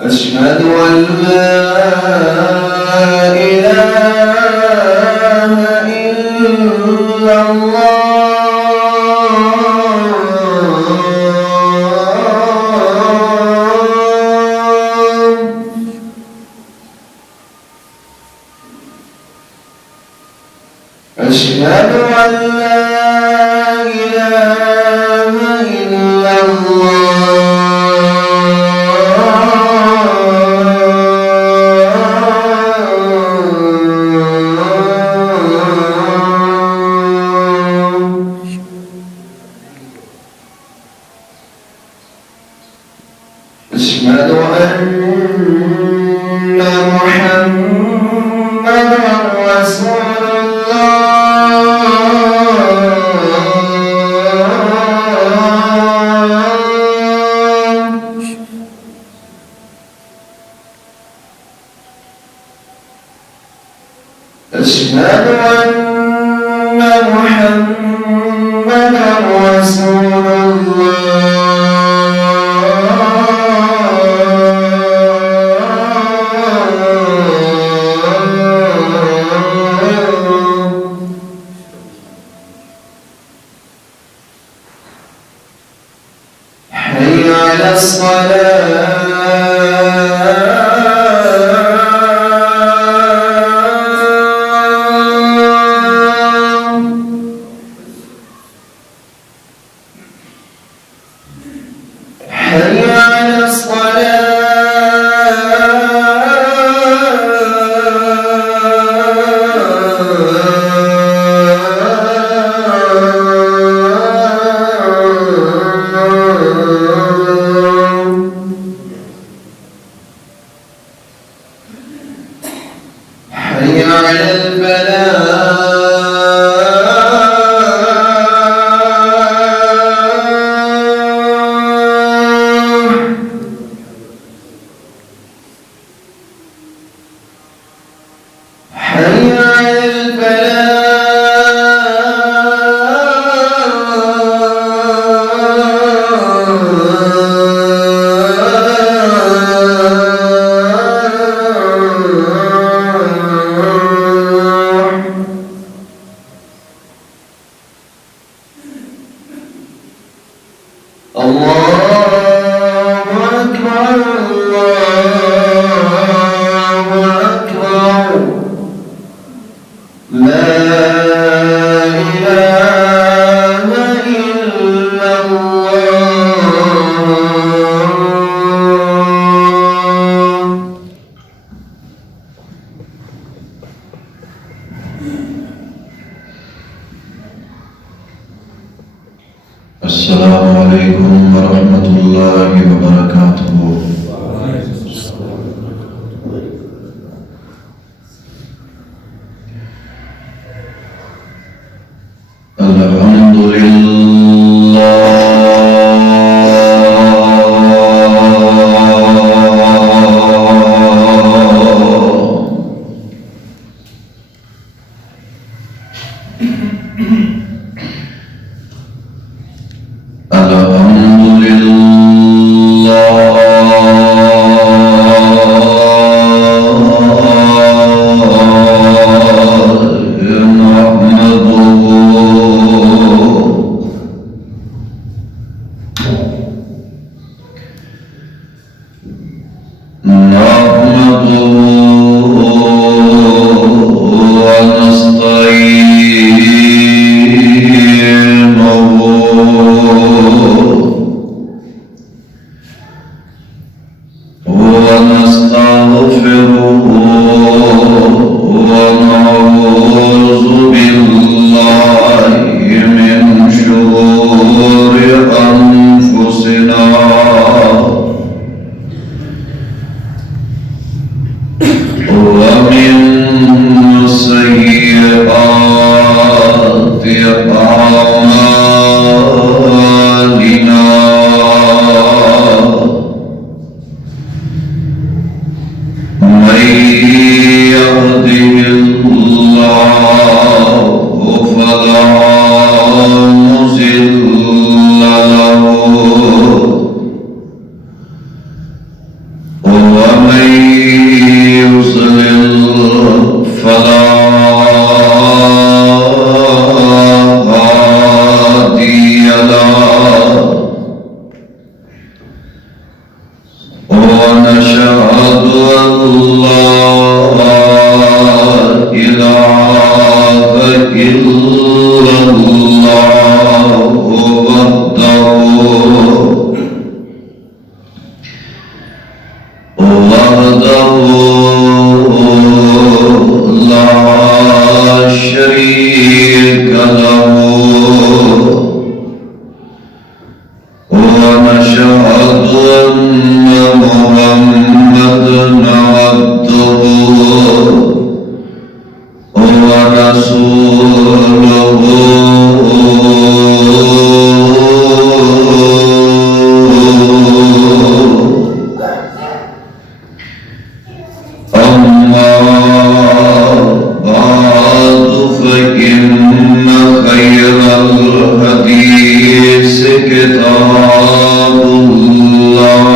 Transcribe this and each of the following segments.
أشهد أن لا إله إلا الله أشهد أن لا إله إلا أشهد أن محمدًا رسول أشهد أن محمدًا رسول حي على الصلاة حي على حي على الفلاح حي على الله أكبر الله أكبر لا إله إلا الله السلام عليكم ورحمة الله وبركاته. الحمد ونستعينه إلا الله وحده لا شريك له ونشهد أن محمدا عبده ورسوله أما بعد فإن خير الحديث كتاب الله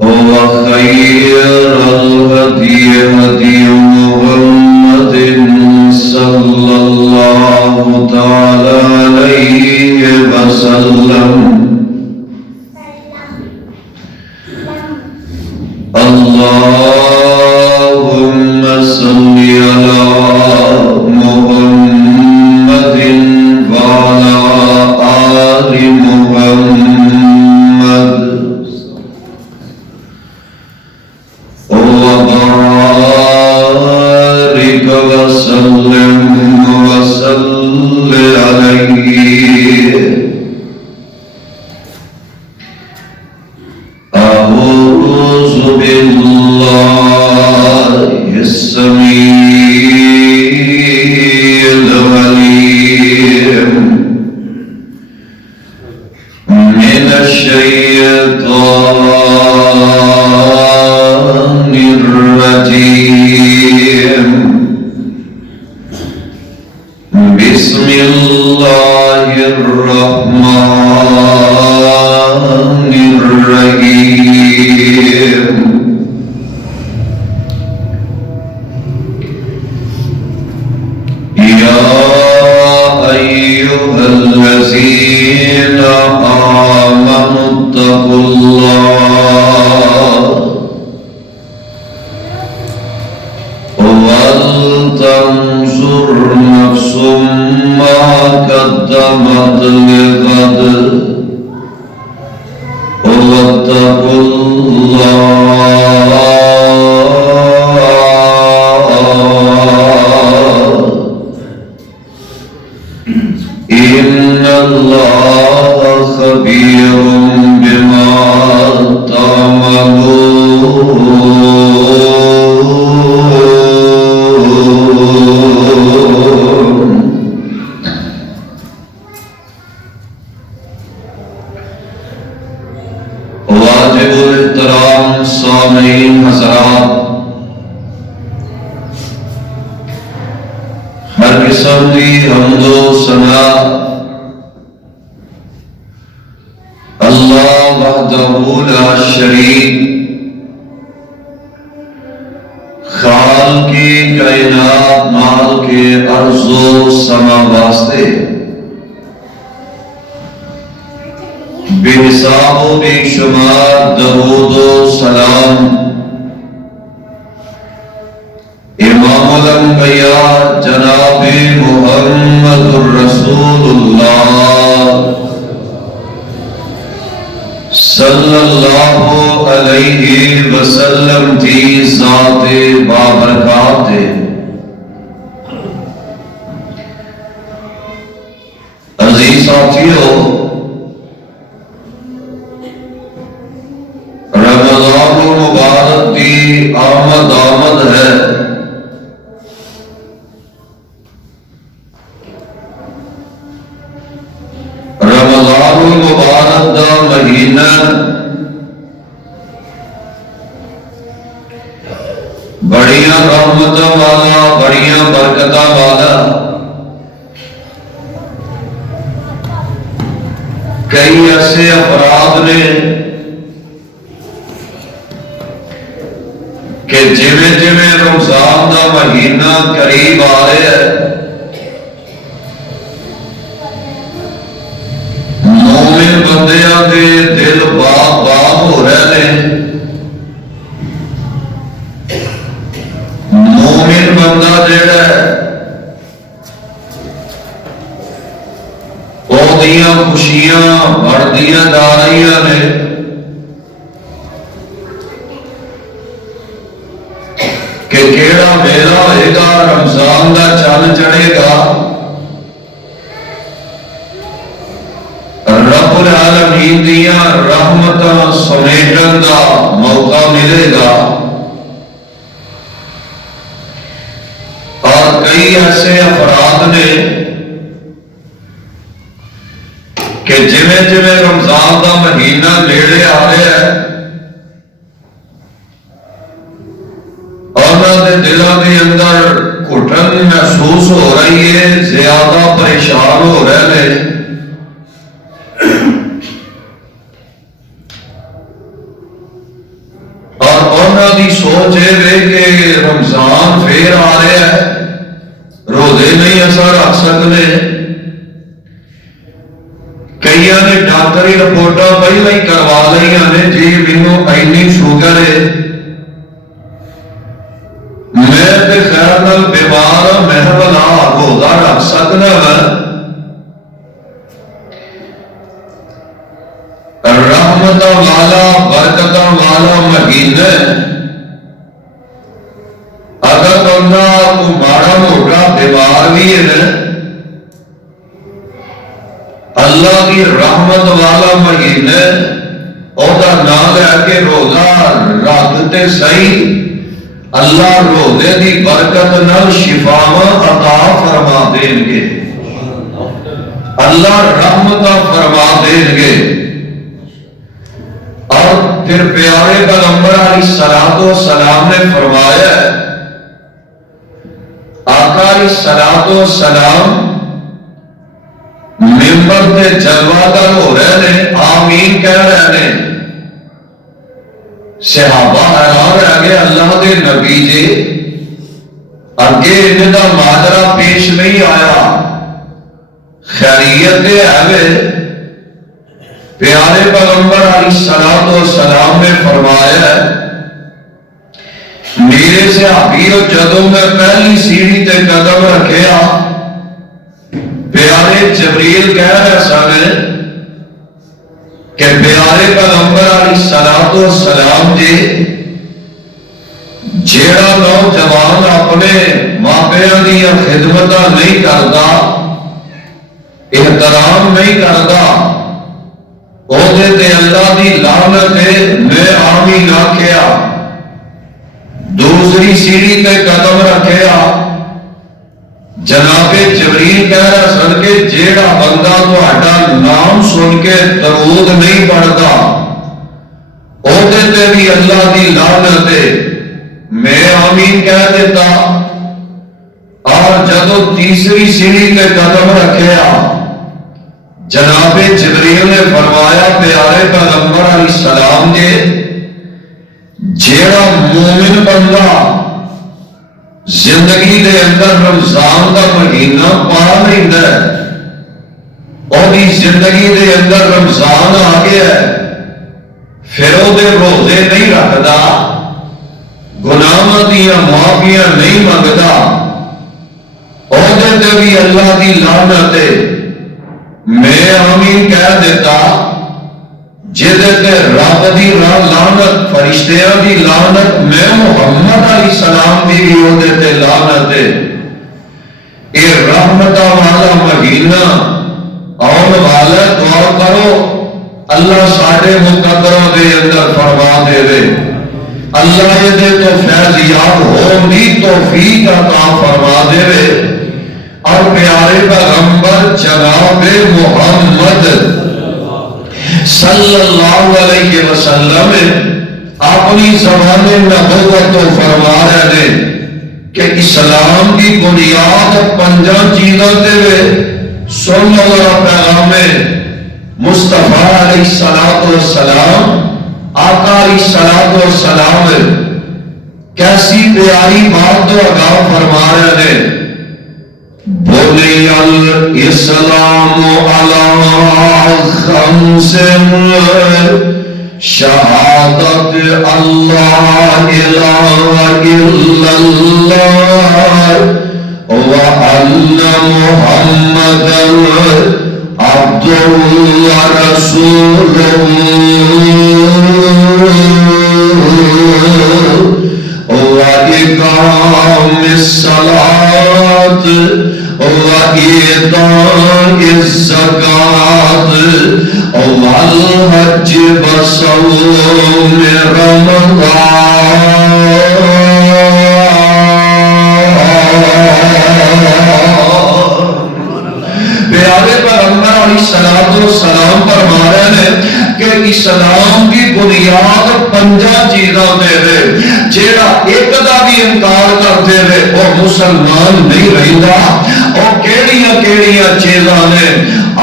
وخير الهدي هدي محمد صلى الله تعالى عليه وسلم اللهم صل على محمد وعلى آل محمد وبارك وسلم عليه. أعوذ بالله السميع العليم من الشيطان الرجيم. بسم الله الرحمن الرحيم. يا أيها الذين آمنوا اتقوا الله ولتنظر نفس ما قدمت لغد واتقوا الله إن الله خبير بما تعملون. واجب الاحترام سامعین حضرات، ہر قسم کی حمد و ثنا اللہ وحدہ لا شریک خالق کائنات مال کے ارض و سما واسطے بے حساب و بے شمار درود و سلام امام الانبیاء جناب محمد الرسول اللہ صلی اللہ علیہ وسلم کی ذات بابرکات ہے. عزیز ساتھیو، رمضان المبارک کی آمد ہے. رمضان المبارک دا مہینہ بڑیاں رحمتاں والا، بڑیاں برکتاں والا. کئی ایسے افراد نے کہ جویں جویں رمضان دا مہینہ قریب آ رہا ہے مومن بندیاں دے دل باغ باغ ہو رہے ہیں. بندہ جڑا ہے وہ دیاں خوشیاں بڑھدیاں جا رہی نے، کہ کیڑا ویلا ہوئے گا رمضان دا چل چڑھے گا، رب العالمین دیاں رحمتاں سمیٹن دا موقع ملے گا۔ اور کئی ایسے افراد نے کہ جویں جویں رمضان دا مہینہ نیڑے آ رہا ہے انہاں دے دلاں دے اندر گھٹن محسوس ہو رہی ہے، زیادہ پریشان ہو رہے ہیں۔ اور انہاں دی سوچ ہے کہ رمضان پھر آ رہا ہے، روزے نہیں ایسا رکھ سکتے۔ کئی نے ڈاکٹری رپورٹاں پہلے ہی کروا لیا نے، جی مینوں اینی شوگر ہے، میں تے خیر نال بیمار ہوں، میں بلا روزہ رکھ سکنا وا؟ رحمتاں والا برکتاں والا مہینہ، اگر بندہ کو ماڑا موٹا بیمار بھی ہے، اللہ کی رحمت والا مہینہ اوہدا نام لے کے روزہ رکھتے صحیح، اللہ روزے دی برکت نال شفاواں عطا فرما دیں گے، اللہ رحمتاں فرما دیں گے۔ اور پھر پیارے پیغمبر علیہ الصلوۃ والسلام نے فرمایا، آقا علیہ الصلوۃ والسلام ممبر تے جلوہ گر ہو رہے ہیں، آمین کہہ رہے ہیں، صحابہ حیران رہ گئے، اللہ دے نبی جی اگے انہاں دا ماجرا پیش نہیں آیا، خیریت دے ہے؟ پیارے پیغمبر علیہ الصلوۃ والسلام نے فرمایا، میرے صحابی جدوں میں پہلی سیڑھی تے قدم رکھیا، پیارے جبریل کہہ رہے سن کہ پیارے پیغمبر علیہ الصلوۃ والسلام جی جیڑا نوجوان اپنے ماپیاں دی خدمتاں نہیں کردا، احترام نہیں کردا، اوہدے تے اللہ دی لعنت ہے۔ میں آمین آکھیا، دوسری سیڑھی تے قدم رکھیا، جناب جبریل کہہ رہا سن کہ جیڑا بندہ تہاڈا نام سن کے درود نہیں پڑھدا، اوہدے تے بھی اللہ دی لعنت ہے۔ میں آمین کہہ دیتا، اور جدو تیسری سیڑھی تے قدم رکھیا، جناب جبریل نے فرمایا، پیارے پیغمبر علیہ السلام نے جیڑا مومن بندہ زندگی دے اندر رمضان دا مہینہ پا لیندا ہے، اور زندگی دے اندر رمضان آ گیا ہے، پھر وہ روزے نہیں رکھدا، گناہاں دیاں معافیاں نہیں منگدا، عہدے تے بھی اللہ دی لعنت ہے۔ میں آمین کہہ دیتا، جدے تے رب دی لعنت، فرشتیاں دی لعنت، میں محمد علیہ السلام دی بھی عہدے تے لعنت ہے۔ اے رحمتہ والا مہینہ آن والا، دعا کرو اللہ ساڑھے مقدروں دے اندر فرما دے دے، اللہ یہ دے تو فیضیاب ہو بھی توفیق عطا فرما دے دے، اور پیارے پیغمبر جناب محمد صلی اللہ علیہ وسلم اپنی زبان نبوت تو فرما رہے ہیں کہ اسلام کی بنیاد 5 چیزوں تے سن لو پیغام مصطفیٰ علیہ الصلوۃ والسلام، آقا علیہ الصلوۃ والسلام کیسی پیاری بات تو آگاہ فرما رہے ہیں، بنی الاسلام علی 5 شہادت اللہ الہ الا اللہ أن محمدا عبده ورسوله وإقام الصلاة وإيتاء الزكاة والحج وصوم رمضان. پیارے پیغمبر علیہ السلام فرما رہے ہیں کہ اسلام کی بنیاد 5 چیزاں دے دے، جیڑا ایک دا بھی انکار کر دے دے وہ مسلمان نہیں رہندا۔ اور کیڑیاں کیڑیاں چیزاں نے؟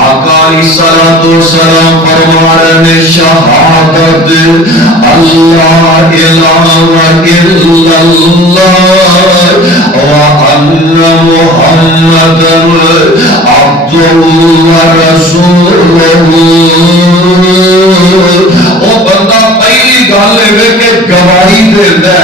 آقا علیہ السلام فرما رہے ہیں شہادت اللہ الہ الا اللہ وان محمدا عبدہ ورسولہ۔ وہ بندہ پہلی گل ہے کہ گواہی دیندا ہے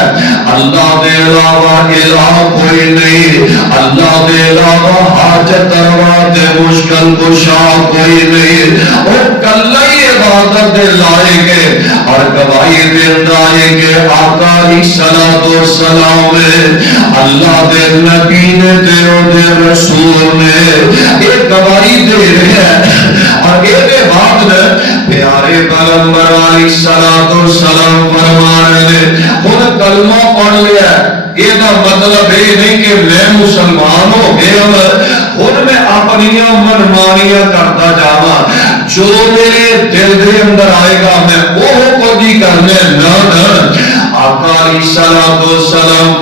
اللہ دے علاوہ الہ کوئی نہیں، اللہ دے علاوہ حاجت روا تے مشکل کشا کوئی نہیں، وہ کلا ہی عبادت دے لائق ہے۔ اور گواہی دیندا ہے کہ آقا علیہ السلام اللہ دے نبی نے تے او دے رسول نے یہ گواہی دے رہے ہیں۔ اور یہ بعد پیارے پیغمبر علیہ السلام فرما رہے ہیں خود کلمہ پڑھ لیا، یہ مطلب یہ نہیں کہ میں مسلمان ہو گیا خود میں اپنی منمانیاں کرتا جاوا، جو میرے دل دے اندر آئے گا میں وہ کچھ ہی کرنے نہ۔ آقا علیہ السلام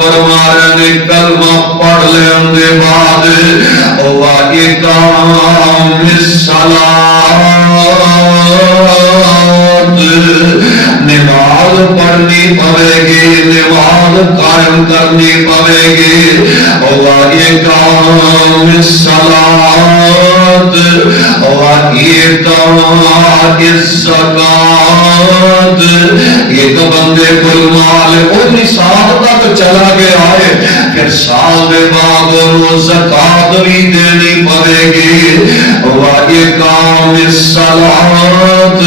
فرما رہے ہیں کلمہ پڑھ لینے دے بعد وَإِقَامِ الصَّلَاةِ، نماز پڑھنی پڑے گی، نماز قائم کرنی پڑے گی۔ وَإِقَامِ الصَّلَاةِ وَإِيتَاءِ الزَّكَاةِ۔ ایک بندے کو مال وہ نصاب تک چلا گیا ہے، پھر سال کے بعد وہ زکات بھی دینی پڑے گی۔ وَإِقَامِ الصَّلَاةِ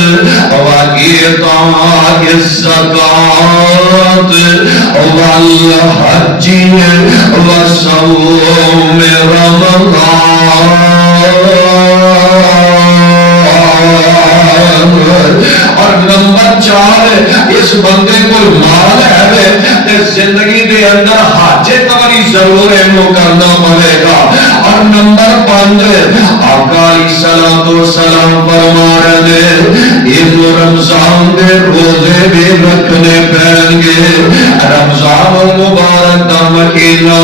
وَإِيتَاءِ الزَّكَاةِ وَالْحَجِّ وَصَوْمِ رمضان۔ اور نمبر 4 اس بندے کو مال ہے تے زندگی دے اندر حاجت والی ضرور ہے وہ کرنا پڑے گا۔ اور نمبر 5 آقا علیہ السلام فرما رہے ہیں ان رمضان دے روزے بھی رکھنے پڑیں گے۔ رمضان المبارک دا مہینہ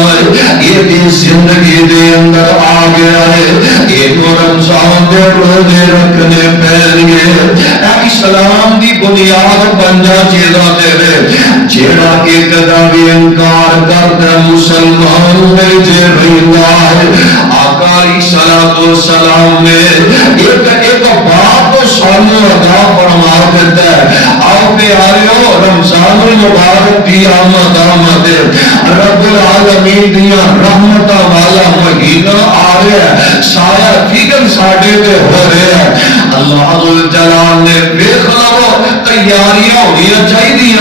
یہ بھی زندگی دے اندر آ گیا ہے، ان رمضان دے روزے رکھنے پڑیں گے۔ اسلام دی بنیاد 5 چیزاں دے دے، جیڑا ایک دا بھی انکار کرتا مسلمان میں جے رہندا ہے۔ آقا علیہ السلام نے ایک بات تو سانو ادا فرما دیتا ہے۔ آؤ پیاریو رمضان المبارک دی آمد رب العالمین دیا رحمت والا مہینہ آ رہا ہے، سایہ فکر ساڈے تے ہو رہا ہے۔ اللہ جلال نے دیکھ لو تیاریاں ہونی چاہیے،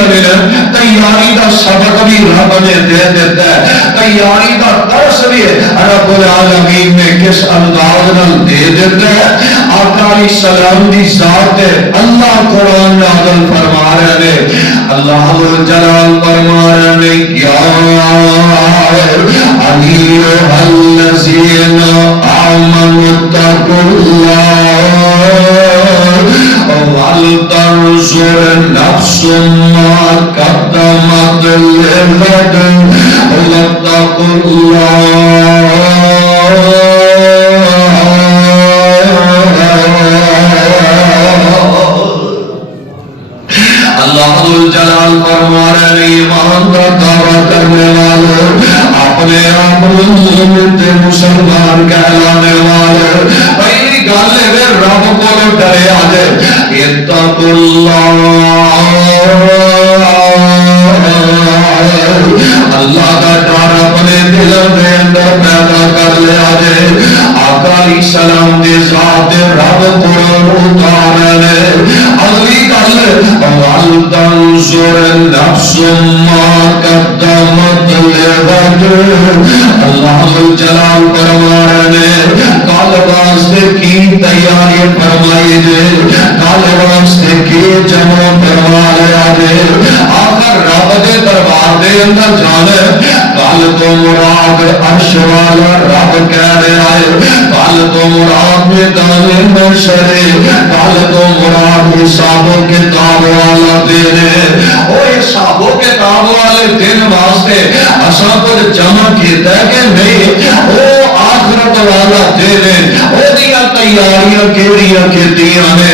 تیاری دا سبق بھی رب نے دے دیتا ہے، تیاری دا درس بھی رب العالمین نے کس انداز نال دے دیتا ہے۔ آقا علیہ السلام دی ذات اللہ قرآن نازل فرما رہے ہیں، اللہ جلال فرما رہے ہیں یا ایھا الذین آمنوا اتقوا اللہ وَلْتَنْظُرْ نَفْسٌ مَا قَدَّمَتْ لِغَدٍ وَاتَّقُوا اللہ جلال فرما رہے ہیں ایمان کا دعویٰ کرنے والوں، اپنے آپ مسلمان کہلانے والوں، پہلی گل ہے رب کو ڈرے آجے اتقوا اللہ کا ڈر اپنے دل کے اندر پیدا کر لیا جائے۔ تنظر نفس ما قدمت لغد. اللہ جلال فرما رہے ہیں کل واسطے کی تیاری فرمائی دے، کل واسطے کی جمع فرما لیا دے. آخر رب دے دربار دے اندر جانے کل تو مراد عرش والا رب کہہ رہا ہے، کل تو مراد میدان محشر ہے، کل تو مراد حساب و کتاب والا دن ہے. وہ حساب و کتاب والے دن واسطے اساں کچھ جمع کیتا ہے کہ نہیں؟ وہ آخرت والا دن ہے، وہ دیا تیاریاں کیڑیاں کیتیاں نے.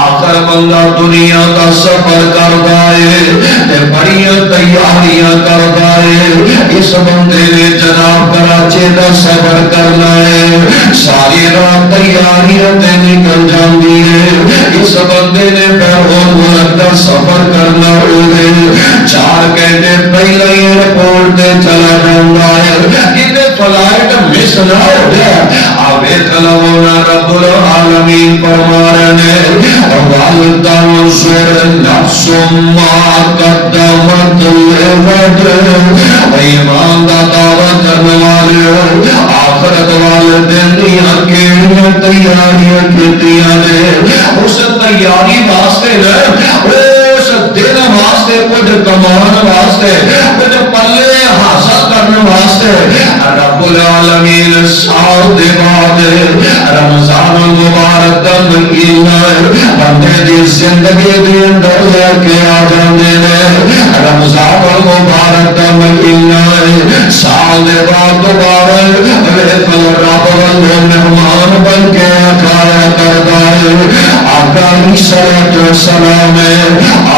آخر بندہ دنیا کا سفر کرتا ہے تے بڑیاں تیاریاں کرتا ہے. اس بندے نے جناب کراچی کا سفر کرنا ہے، ساری رات تیاریاں تے نکل جاندی ہے. اس بندے نے بیرون ملک کا سفر کرنا ہوگے 4 گھنٹے پہلے ایئرپورٹ تے چلا جاتا ہے کہ فلائٹ مس نہ ہو جائے. آوے کلمونا رب العالمین فرما رہے ہیں وَلْتَنْظُرْ نَفْسٌ مَا قَدَّمَتْ لِغَدٍ. ایمان دا دعویٰ کرنے والے ہو، آخرت والے دن دیاں کیڑیاں تیاریاں کیتیاں نے. اس تیاری واسطے نہ اس دن واسطے کچھ کمان واسطے کچھ پلے حاصل کرنے واسطے رب العالمین سال دے بعد رمضان المبارک دا مہینہ بندے دی زندگی دے اندر لے کے آ جاندے نے. رمضان المبارک دا مہینہ سال دے بعد دوبارہ ویکھو رب والوں مہمان بن کے کھایا کرتا ہے. آقا علیہ الصلوۃ والسلام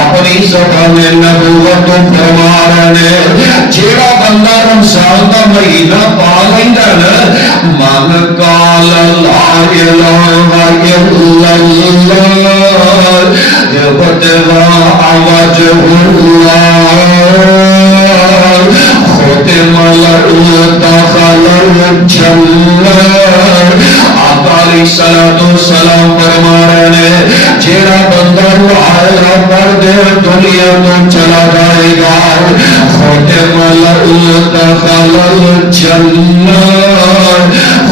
اپنی زبان نبوت فرما رہے ہیں جیڑا بندہ رمضان دا مہینہ پا لیندا نا من قال لا الہ الا اللہ ابتغاء وجہ اللہ ختم له دخل الجنہ. آقا علیہ الصلوۃ والسلام فرما رہے ہیں جیڑا بندہ لا پڑھ دے دنیا تو چلا جائے گا ختم له دخل الجنہ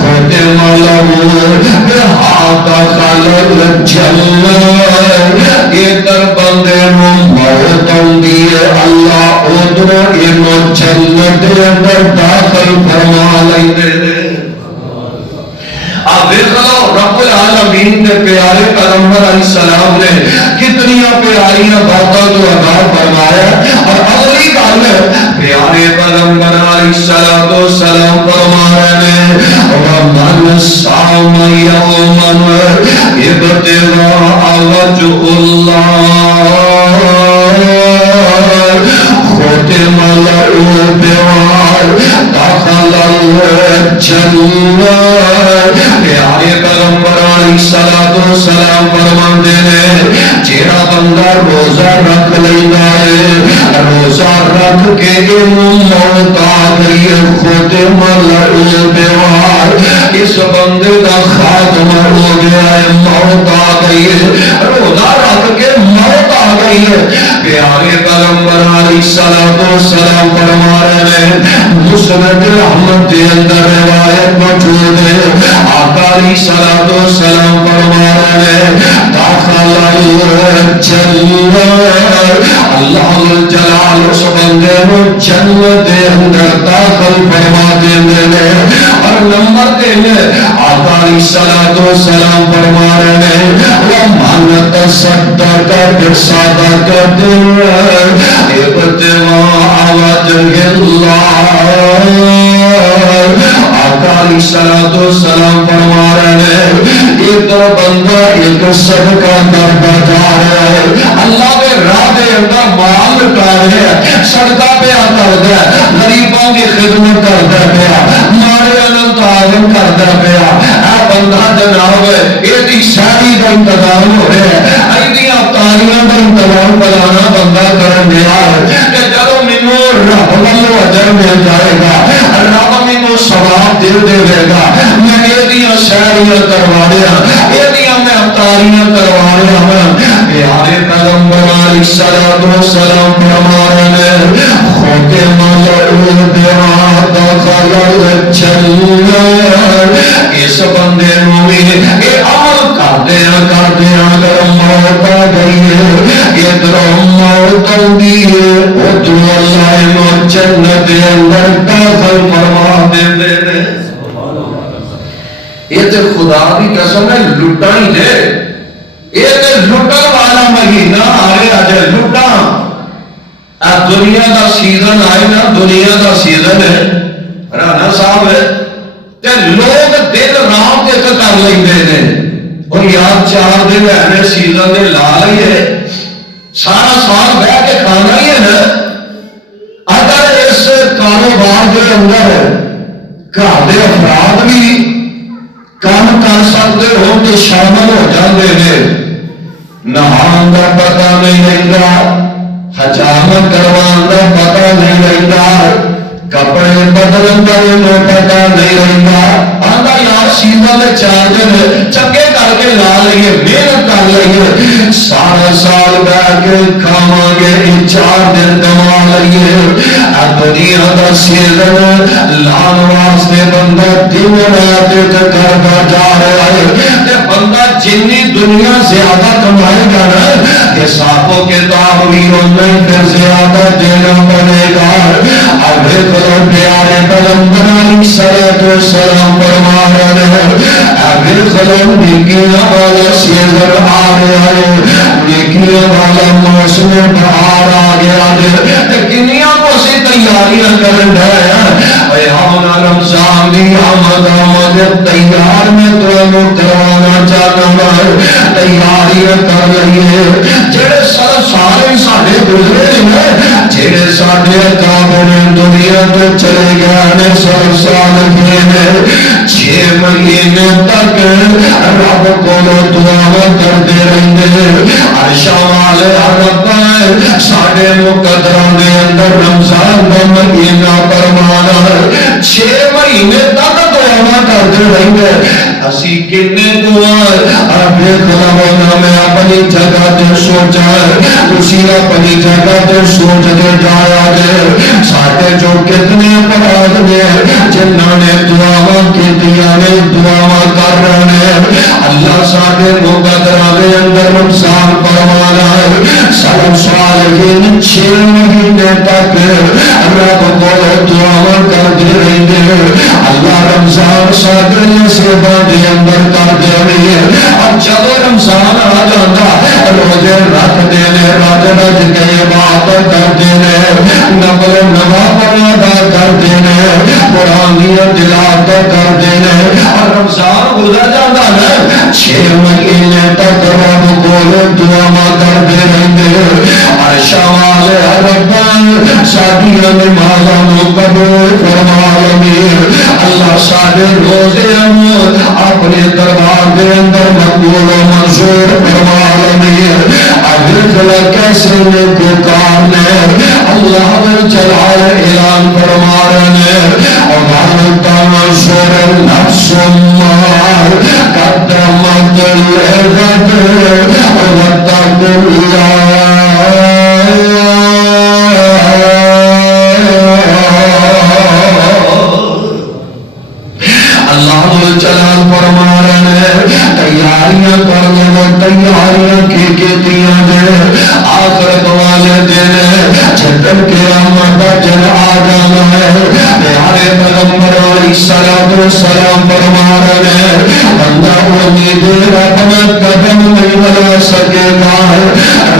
ختم له دخل الجنہ. ادھر بندے نو موت آندی ہے اللہ ادھر اینو جنت دے اندر داخل فرما لیندے نے. آپ دیکھو رب العالمین نے پیارے پیغمبر علیہ السلام نے کتنی پیاریاں باتوں کو ادا فرمایا. اور اگلی گل پیارے پیغمبر علیہ السلام فرما رہے ہیں وَمَنْ صَامَ يَوْمًا ابْتِغَاءَ وَجْهِ اللَّهِ ختم له بِهَا دَخَلَ الْجَنَّةَ. پیارے پیغمبر علیہ السلام فرماندے نے جیڑا بندہ روزہ رکھ لیندا ہے روزہ رکھ کے موت آ گئی ختم له بِهَا اس بندے دا خاتمہ ہو گیا ہے موت آ گئی ہے روزہ رکھ کے موت آ گئی ہے. پیارے پیغمبر علیہ السلام فرما رہے ہیں مسند احمد کے اندر روایت موجود ہے آقا علیہ السلام فرما رہے ہیں داخل الجنہ اللہ جلال اس بندے کو جنت کے اندر داخل فرما دیندے نے. اور نمبر 3 آقا علیہ السلام فرما رہے ہیں وَمَنْ تَصَدَّقَ بِصَدَقَةٍ ابْتِغَاءَ وَجْهِ اللَّهِ. آقا علیہ السلام فرما رہے ہیں ایک بندہ ایک صدقہ کرتا جا رہا ہے اللہ کے راہ دے اندر مال لٹا رہا ہے صدقہ پیا کرتا ہے غریبوں کی خدمت کرتا پیا مارے تعلیم کرتا پیا. اے بندہ جناب یہ شادی کا انتظام ہو رہا ہے ایدیاں تالیاں کا انتظام پلانا بندہ کرن دیا کہ جب مینوں رب والوں اجر مل جائے گا رب مینوں ثواب دے دے گا میں ایدیاں شادیاں کروا رہا ایدیاں میں تالیاں کروا رہا ہوں. پیارے پیغمبر علیہ الصلوۃ والسلام فرما رہے ہیں ختم البیعات دخل الجنہ. اس بندے نو بھی یہ عمل کردیا اگر موت آ گئی ہے ادھر موت آئی ہے ادھر اللہ جنت اندر داخل فرما دے. یہ تو خدا کی قسم ہے لٹا ہی دے. یہ تو لٹن والا مہینہ آئے اج لٹا. دنیا کا سیزن آئے نا دنیا کا سیزن ہے رانا صاحب ہے تے لوگ دن رات ایک کر لیندے نے اور یار 4 دن ہے سیزن دے لا لئیے سارا سال بہ کے کھانا ہی ہے نا. اگر اس کاروبار کے اندر گھر کے افراد بھی کام کر سکتے ہو تو شامل ہو جاتے ہیں. نہان کا پتا نہیں رہتا حجامت کروان کا پتا نہیں رہتا کپڑے بدلن کا پتا نہیں رہتا. آتا یار سیزن 4 دن چنگے کر کے لا لئیے محنت کر لئیے سارا سال بہ کے کھاوا گے 4 دن کما لئیے. دنیا کا سیزن لان واسطے بندہ دن رات کرتا جا رہا ہے. بندہ جنی دنیا زیادہ کمائے گا نا حساب و کتاب بھی انہیں پھر زیادہ دینا پڑے گا. اب پیارے پیغمبر علیہ الصلوۃ والسلام فرما رہے ہیں اب خلم نیکیاں والا سیزن آ رہا ہے نیکیاں والا موسم بہار آ گیا ہے. کنیاں کو سی تیاریاں کرن رہے ہیں ہم رمضان دی آمد تیار میں تو کروانا چاہتا ہوں تیاریاں کر لئیے. جڑے سارے ساڈے گزرے ہیں جڑے ساڈے اکابر دنیا تو چلے گئے سب سال گئے 6 مہینے تک رب کو دعا کرتے رہتے عرشاں والے رب ساڈے مقدراں دے اندر رمضان کا مہینہ فرمانا 6 مہینے تک دعا کرتے رہتے. اسی کنے دعا میں اپنی جگہ تے سوچا تسی اپنی جگہ تے سوچ دے جایا جے ساڈے جو کتنے افراد نے جنہاں نے دعاواں کیتیاں نے دعاواں کر رہے ہیں اللہ ساڈے مقدراں دے اندر رمضان فرمانا ہے. سلف صالحین 6 مہینے تک رب کو دعاواں کرتے رہتے اللہ رمضان ساڈے نصیباں دے اندر کر دے رہی ہے. اور جب رمضان آ جاتا روزے رکھتے ہیں رج رج کے عبادت کرتے ہیں نفل نوافل ادا کرتے ہیں قرآن کی تلاوت کرتے ہیں اور رمضان گزر جاتا ہے 6 مہینے تک رب کو دعا کرتے رہتے ہیں. عرشاں والے رب ساڈیاں نمازاں نوں قبول فرما لے اللہ ساڈے روزے اپنے دربار دے اندر مقبول و منظور فرما لے. اگر کیسے نے پکار نے اللہ جلال اعلان فرما رہے اور تنظر نفس ما قدمت لغد واتقوا اللہ. اللہ جلال فرما رہے ہیں تیاریاں کر لو تیاریاں کی دیا دے آخرت والے دن جدن قیامت کا دن آ جانا ہے. پیارے پیغمبر علیہ الصلوۃ والسلام فرما رہے ہیں بندہ امید رب میں قدم نہیں بنا سکے گا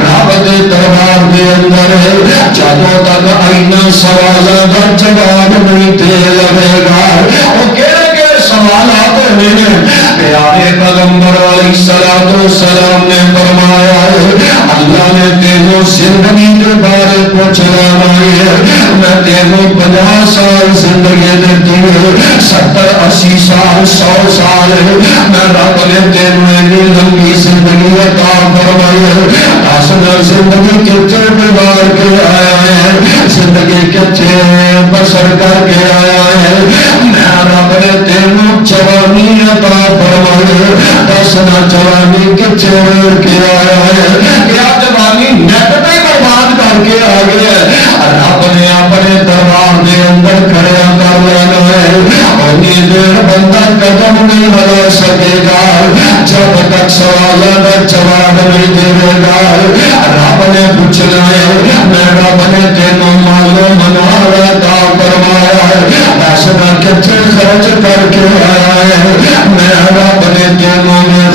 رب کے دربار کے اندر جدوں تک اینا سوالاں کا جواب نہیں دے لگے گا. وہ سوالات میں پیارے پیغمبر علیہ الصلوۃ والسلام نے فرمایا اللہ نے تینوں زندگی کے بارے پوچھنا ہے میں تینوں 50 سال زندگی دیتی ہوں 70 80 سال 100 سال میں رب نے تینوں اتنی لمبی زندگی عطا فرمائی ہے. اصل زندگی کتنے گزار کے آیا ہے زندگی کتنے بسر کر کے آیا ہے میں رب نے تینوں جوانی عطا فرمائے. دسنا جوانی کچھے کے آیا ہے, کیا جوانی نیٹ پہ برباد کر کے آ گیا ہے. رب نے اپنے دربار دے اندر کھڑیا کر لینا ہے. اونی دیر بندہ قدم نہیں بڑھا سکے گا جب تک سوالوں کا جواب نہیں دے گا. رب نے پوچھنا ہے, میں رب نے تینوں معلوم منوار عطا فرمایا ہے, دسنا کتنے خرچ کر کے آیا ہے. میں رب نے تینوں میں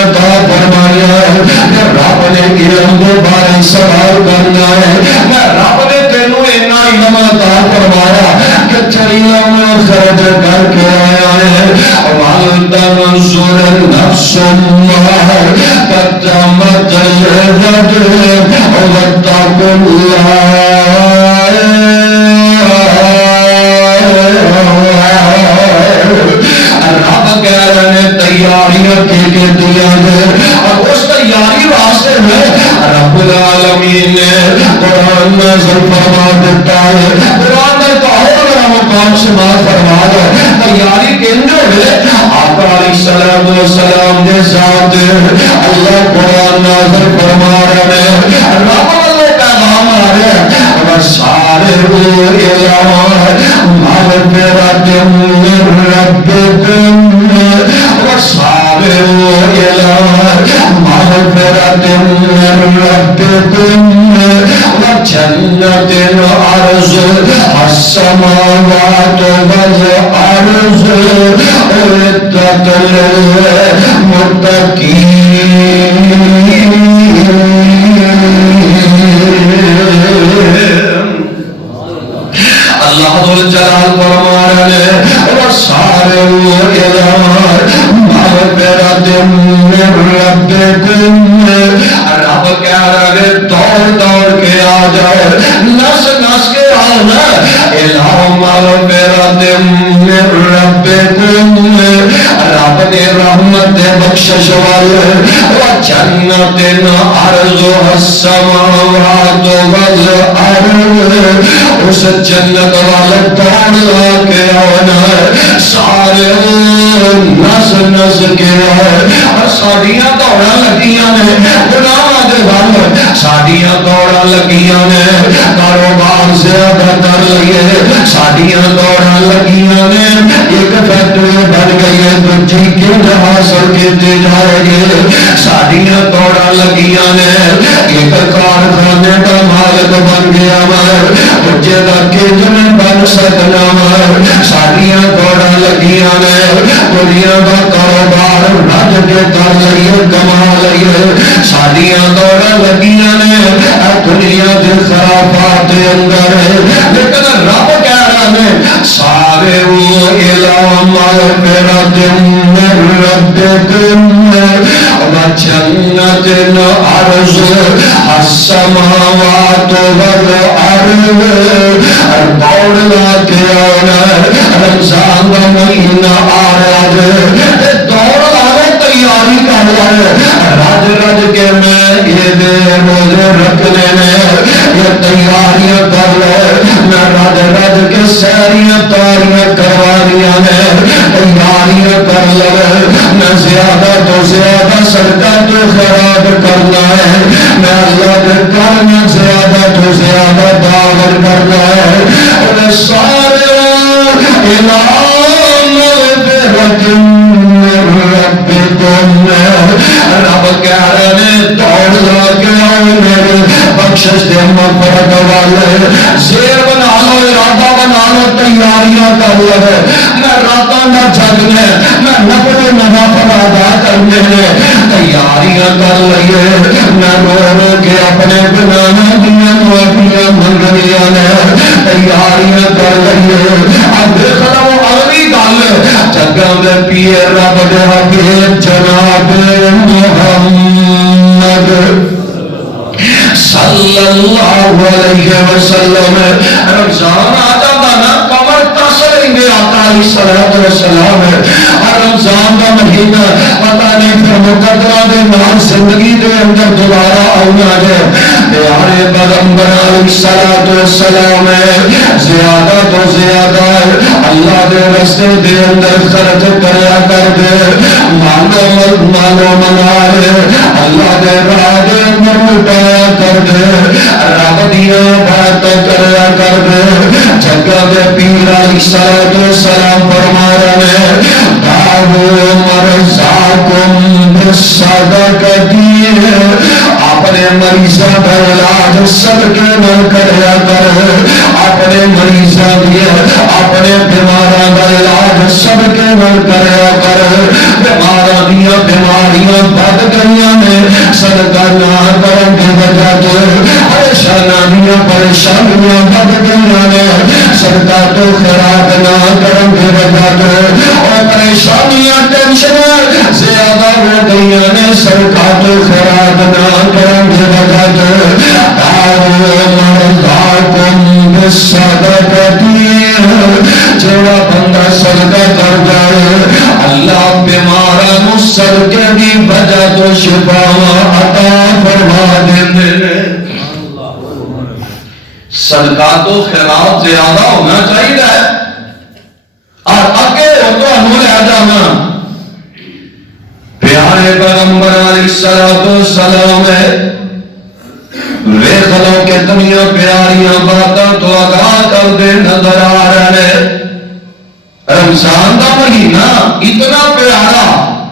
عطا فرمایا ہے. رب نے علم کے بارے سوال کرنا ہے. میں رب نے تینوں اتنا علم عطا فرمایا کہ علم خرچ کر کے آیا ہے. وَلْتَنْظُرْ نَفْسٌ مَّا قَدَّمَتْ لِغَدٍ وَاتَّقُوا اللَّهَ. رب کہہ رہے ہیں تیاریاں کے دیا ہے, اور اس تیاری واسطے میں رب العالمین نے قرآن نازل فرما دیتا ہے. قرآن میں تو اور مقام سماعت فرما دو. تیاری کیندر ہے آقا علیہ السلام نے ذات اللہ قرآن نازل فرما رہے ہیں. رب اللہ پیغام آ رہے ہیں, سارے مغفرت من ربکم وسارے مغفرت من ربکم وجنت عرضها السماوات والارض اعدت للمتقین. اللہ جلال فرما رہے ہیں وسارے مغفرت من ربکم. رب کہہ رہے دوڑ دوڑ کے آ جاؤ, نس نس کے آؤ نا. الہ مغفرت من ربکم, رب نے رحمت بخشش والے وجنت عرضها السماوات والارض. اس جنت والے دوڑ لا کے آنا سارے نس نس کے آئے. ساڑیاں دوڑا لگیاں نے گناہ دے بھال, ساڑیاں دوڑا لگیاں نے کاروبار زیادہ کر لیے, ساڑیاں دوڑا لگیاں نے ایک فیکٹری بن گئی ہے دوجی کیوں حاصل کیتے جائے گے. ساڑیاں دوڑا لگیاں نے ایک کارخانے کا مالک بن گیا دوجے کا کیوں بن سکنا. ساڑیاں دوڑا لگیاں نے دنیا کا کاروبار رج کے کر لئیے کما لئیے. ساڑیاں دوڑا لگیاں نے دنیا کے خرافات اندر, لیکن رب کہہ رہے ہیں سارے الہ مغفرت من ربکم وجنت عرضها السماوات والارض. دوڑ لا کے آنا رمضان کا مہینہ آ رہا ہے, دوڑ لانے تیاری کر رہے رج رج کے میں یہ روزے رکھنے میں یہ تیاریاں کر رہے. میں رج رج کے سیریاں تاریاں کروا رہی نے تیاریاں کر لگے. میں زیادہ تو زیادہ صدقہ تو خراب کرنا ہے, میں اللہ کے کرنا زیادہ تو زیادہ داغر کرنا ہے. اور سارے رب کہہ رہے ہیں دوڑ لا کے آؤ میرے بخشش دے مغفرت والے. شیر بنا لو, ارادہ بنا لو, تیاریاں کر لو. میں راتاں نہ جگنے, میں نفل نوافل ادا کرنے نے تیاریاں کر لئیے. میں رو رو کے اپنے گناہاں دیاں معافیاں منگنیاں نے تیاریاں کر لئیے. اب دیکھ لو اگلی گل جگہ دے پیے رب دے حبیب جناب محمد صلی اللہ علیہ وسلم. رمضان آ جاتا نا کمر کس لیں گے آقا علیہ السلام. رمضان کا مہینہ پتہ نہیں پھر مقدرہ دے نام زندگی دے اندر دوبارہ آنا ہے. پیارے پیغمبر علیہ السلام زیادہ تو زیادہ اللہ دے رستے دے اندر خرچ کریا کر دے، مالو منال اللہ دے راہ دے اندر لٹایا کر دے، رب دیا بات کریا کر دے۔ جگہ دے پیر علیہ السلام فرما رہے ہیں دعو مرضاکم بالصدقتی، اپنے مریضاں کا علاج صدقے نال کریا کر، اپنے مریضاں دی اپنے بیماراں کا علاج صدقے نال کریا کر۔ بیماراں دیاں بیماریاں بد گئیاں نے صدقہ نہ کرن دی وجہ تو، پریشانیاں دیاں پریشانیاں بد گئیاں نے صدقہ تو خیرات نہ کرن دی وجہ تو، اور پریشانیاں ٹینشن زیادہ ہو گئیاں نے صدقہ تو خیرات نہ کرن دی وجہ تو۔ دعو مرضاکم بالصدقتی، جڑا بندہ صدقہ کر جائے اللہ بیماراں نوں صدقے دی وجہ تو شفا عطا فرما دیندے نے۔ صدقہ تو خیرات زیادہ ہونا چاہیے اور اگے تانوں لے جانا۔ پیارے پیغمبر علیہ السلام ویکھ لو کتنی پیاریاں باتاں تو آگاہ کردے نظر آ رہے ہیں۔ رمضان کا مہینہ اتنا پیارا،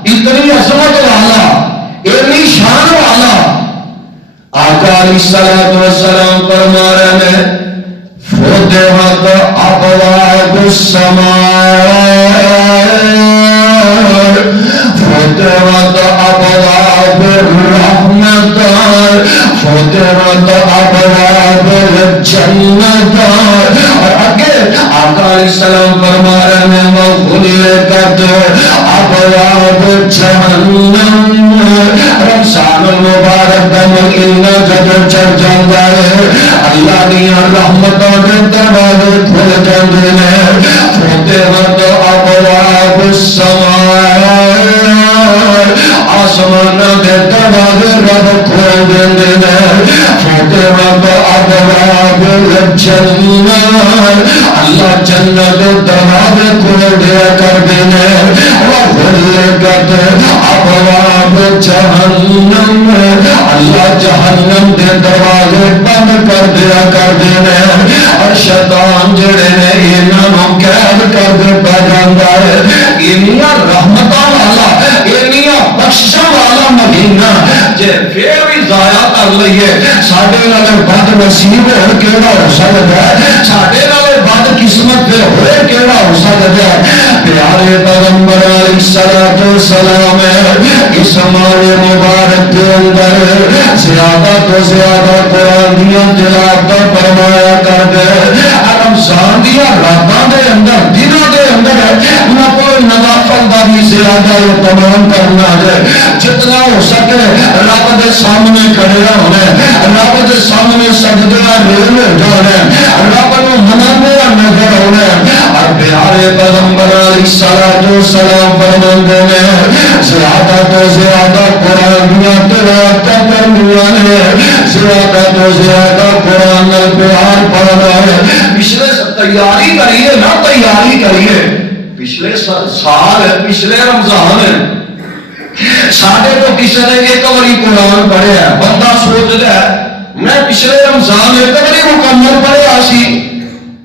اتنی عظمت والا، اتنی شان والا، آقا علیہ السلام فرما رہے ہیں فتحت ابواب السماء، فتحت ابواب الرحمت، فتحت ابواب الجنت، اور آگے آقا علیہ السلام فرما رہے ہیں وغلقت ابواب جہنم۔ رمضان المبارک کا مہینہ جب چڑھ جاتا ہے اللہ دیا رحمتوں کے دروازے کھل جاتے ہیں۔ فتحت ابواب السماء، آسمان کے دروازے رب کھول دیتے ہیں۔ فتحت ابواب الجنت، اللہ جنت کے دروازے کھول دیا کرتے ہیں۔ وغلقت ابواب جہنم، اللہ جہنم کے دروازے بند کر دیا کرتے ہیں، اور شیطان جڑے نے انہوں قید کر دیتا جاتا ہے۔ انہاں رحمتاں والا، انہاں بخششاں والا مہینہ جے پھر بھی ضائع کر لئیے، ساڈے نال بد نصیب ہو کیڑا ہو سکدا ہے، ساڈے نال بد قسمت پھر ہوئے کیڑا ہو سکدا ہے۔ پیارے پیغمبر علیہ السلام اس ماہ مبارک کے اندر زیادہ تو زیادہ قرآن دیا تلاوت فرمایا کر دے۔ رمضان دیا راتاں دے اندر دنوں دے اندر نہ کوئی نوافل دا بھی زیادہ اہتمام کرنا ہے، جتنا ہو سکے رب دے سامنے کھڑے ہونا، رب دے سامنے سجدہ ریل جانا، رب نو منانے نظر ہونا۔ اور پیارے پیغمبر علیہ السلام فرماندے نے زیادہ تو زیادہ قرآن دیا تلاوت کرنی ہے، زیادہ تو زیادہ قرآن نال پیار پانا ہے۔ پچھلے تیاری کریے نا، تیاری کریے، پچھلے سال پچھلے رمضان ساڈے تو کسی نے ایک باری قرآن پڑھیا، بندہ سوچتا ہے میں پچھلے رمضان ایک باری مکمل پڑھیا سی،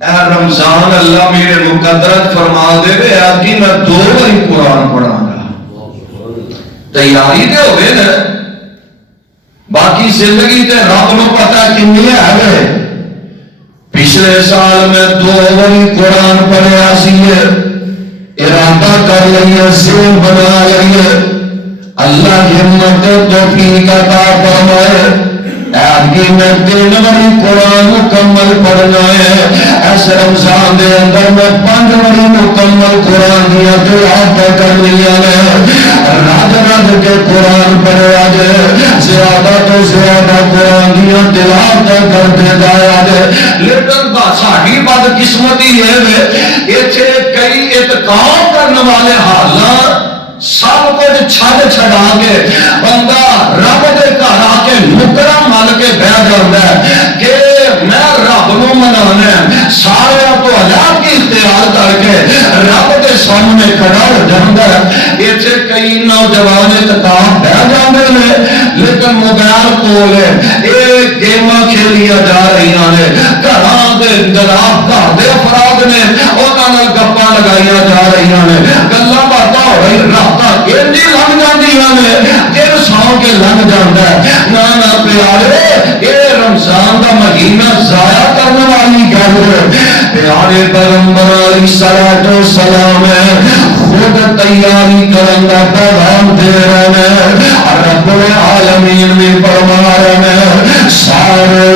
اے رمضان اللہ میرے مقدرت فرما دے وے کہ میں 2 باری قرآن پڑھاں گا۔ تیاری تے ہوئے نا، باقی زندگی تے رب نو پتہ کنی ہے۔ پچھلے سال میں 2 باری قرآن پڑھیا سی، ارادہ کر لئیے، ذہن بنا لئیے، اللہ ہمت توفیق عطا فرمائے۔ آگے میں 3 باری قرآن مکمل پڑھنا ہے، اس رمضان دے اندر میں 5 باری مکمل قرآن دیا تلاوت کرنی ہے۔ رات رات کے قرآن پڑھا جائے، زیادہ تو زیادہ قرآن دیا تلاوت کرتے جایا جائے۔ لیکن ساڈی بد قسمتی ہے ایتھے کئی اعتکاف کرنے والے حالات سب کچھ چھڑا کے بندہ رب دے گھر آ کے نکرا مل کے بہ جاتا ہے کہ میں رب نو منانا ہے، سارے تو علیحدہ کیتے خیال کر کے رب کے سامنے کھڑا ہو جاتا ہے۔ اتنے کئی نوجوان کتاب بہ جاتے ہیں لیکن موبائل کول یہ گیماں کھیلیا جا رہی ہیں، گھراں دے جناب گھر دے افراد نے انہاں نال گپاں لگائیاں جا رہی ہیں، گلاں باتاں ہو رہی، راتاں انجی لنگ جاندیاں نے دن سو کے لنگ جاندا ہے۔ نہ پیارے یہ رمضان دا مہینہ ضائع کرنے والی گل ہے۔ پیارے پیغمبر علیہ الصلوۃ والسلام خود تیاری کرن دا پیغام دے رہے ہیں، رب العالمین نے فرما رہے ہیں سارے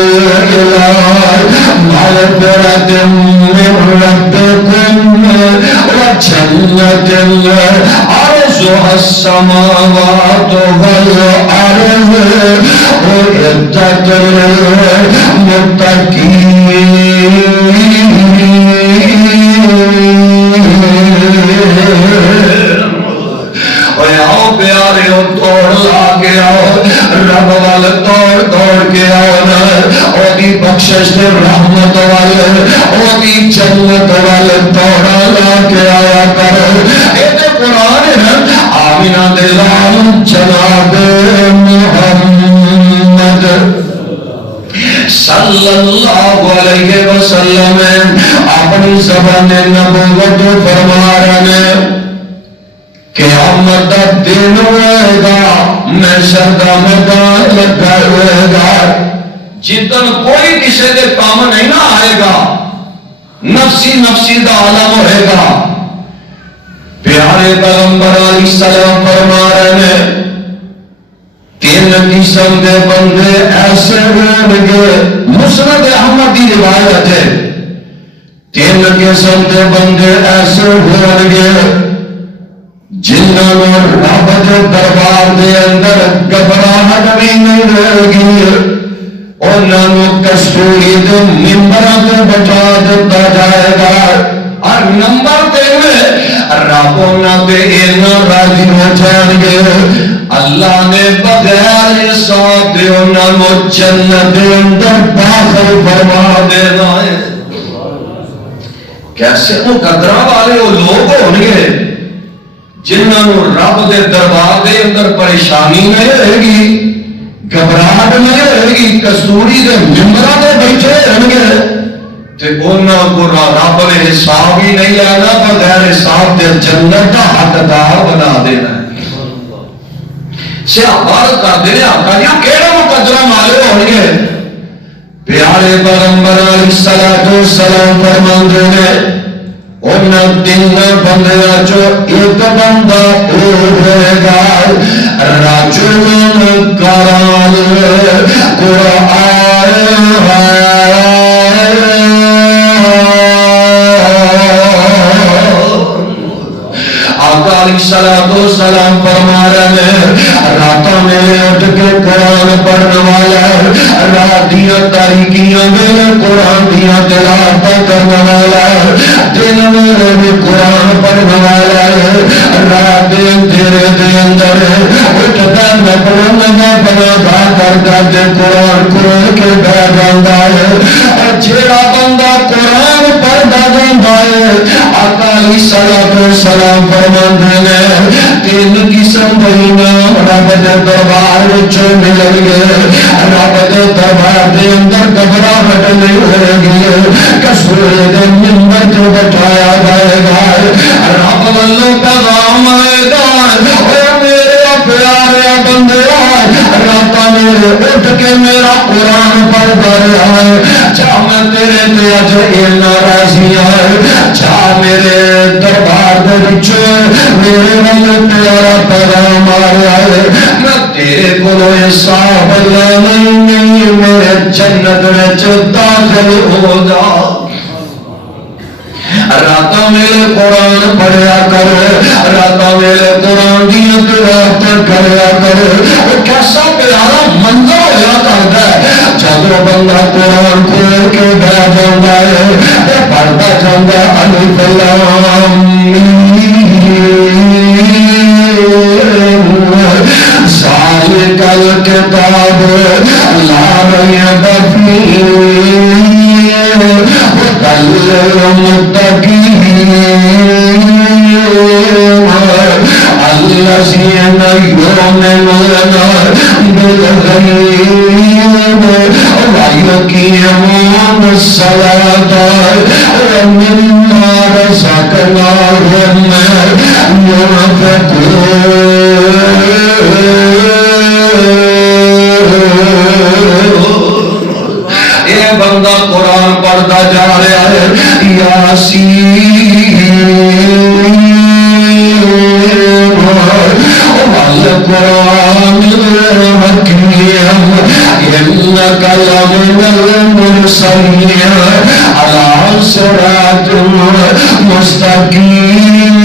مغفرۃ من ربکم وجنۃ عرضها السماوات والارض اعدت للمتقین۔ آؤ پیارے ہو توڑ لا کے آؤ رب وال توڑ توڑ کے آؤ نا اوہدی بخشش تے رحمت وال اوہدی جنت وال توڑا لا کے آیا کرو۔ اے تے قرآن ہے آمینہ دے لال جناب محمد صلی اللہ علیہ وسلم اپنی زبان نبوت فرما رہے ہیں قیامت دا دن ہوئے گا محشر دا میدان لگا ہوئے گا جدن کوئی کسی دے کام نہیں نہ آئے گا، نفسی نفسی دا عالم ہوئے گا۔ پیارے پیغمبر علیہ السلام فرما رہے ہیں تین قسم دے بندے ایسے ہوں گے، مسند احمد کی روایت ہے، تین قسم دے بندے ایسے ہوں گے جنہوں رب دے دربار دے اندر گھبراہٹ بھی نہیں رہے گی، انہوں کستوری دے ممبراں تے بچا دیتا جائے گا۔ اور نمبر تین رب انہاں تے انہاں راضی ہو جائیں گے اللہ نے بغیر حساب دے انہوں جنت دے اندر داخل فرما دینا ہے۔ کیسے مقدرہ والے وہ لوگ ہوں گے جنہوں رب دے دربار دے اندر پریشانی نہیں رہے گی، گھبراہٹ نہیں رہے گی، کستوری دے ممبراں تے بیٹھے رہیں گے تے انہاں کو رب نے حساب ہی نہیں لینا، بغیر حساب دے جنت دا حقدار بنا دینا ہے۔ صحابہ کر دے آقا جی کیڑا مقدرہ والے ہوں گے؟ پیارے پیغمبر علیہ الصلوۃ والسلام فرماندے ہیں انہاں تین بندیاں چو ایک بندہ ہوئے گا رجل قرآن آقا علیہ السلام فرما رہے ہیں راتوں میں اٹھ کے قرآن پڑھنے والا رات دیاں تاریکیاں میں قرآن دیاں تلاوتاں کرنے والا دن میں بھی قرآن پڑھنے والا رات دے اندھیرے دے اندر اٹھتا نفل نمازاں کرتا تے قرآن کھول کے بیٹھ جاندا ہے۔ جیڑا بندہ قرآن پڑھدا جاندا ہے آقا علیہ السلام فرماندے نے تین قسم دے انعام رب دے دربار وچ ملن گے، رب دے دربار دے اندر گھبراہٹ نہیں ہوئے گی، کسورے دے منبر تے بٹھایا جائے گا، رب والوں پیغام آئے گا اے میرے پیارے بندے راتاں میرے اٹھ کے میرا قرآن پڑھدا رہا ہے، جا میں تیرے تے اج اینا راضی ہے، جا میرے دربار دے وچ میرے ول پیارا پیغام آ رہا ہے، میں تیرے کولوں حساب لینا نہیں، میرے جنت وچ داخل ہو جا۔ راتاں میرے قرآن پڑھیا کر، راتاں میرے قرآن دیاں تلاوتاں کریا کر۔ کیسا پیارا منظر ہویا کردا ہے جب بندہ قرآن کھول کے بیٹھ جاندا ہے پڑھدا جاندا الف لام ذالک الکتاب لا ریب فیہ هدى للمتقین الذين يؤمنون بالغيب ويقيمون الصلاة ومما رزقناهم ينفقون. یہ بندہ قرآن پڑھتا جا رہا ہے یاسین والقرآن الحکیم إنك لمن المرسلين على صراط مستقيم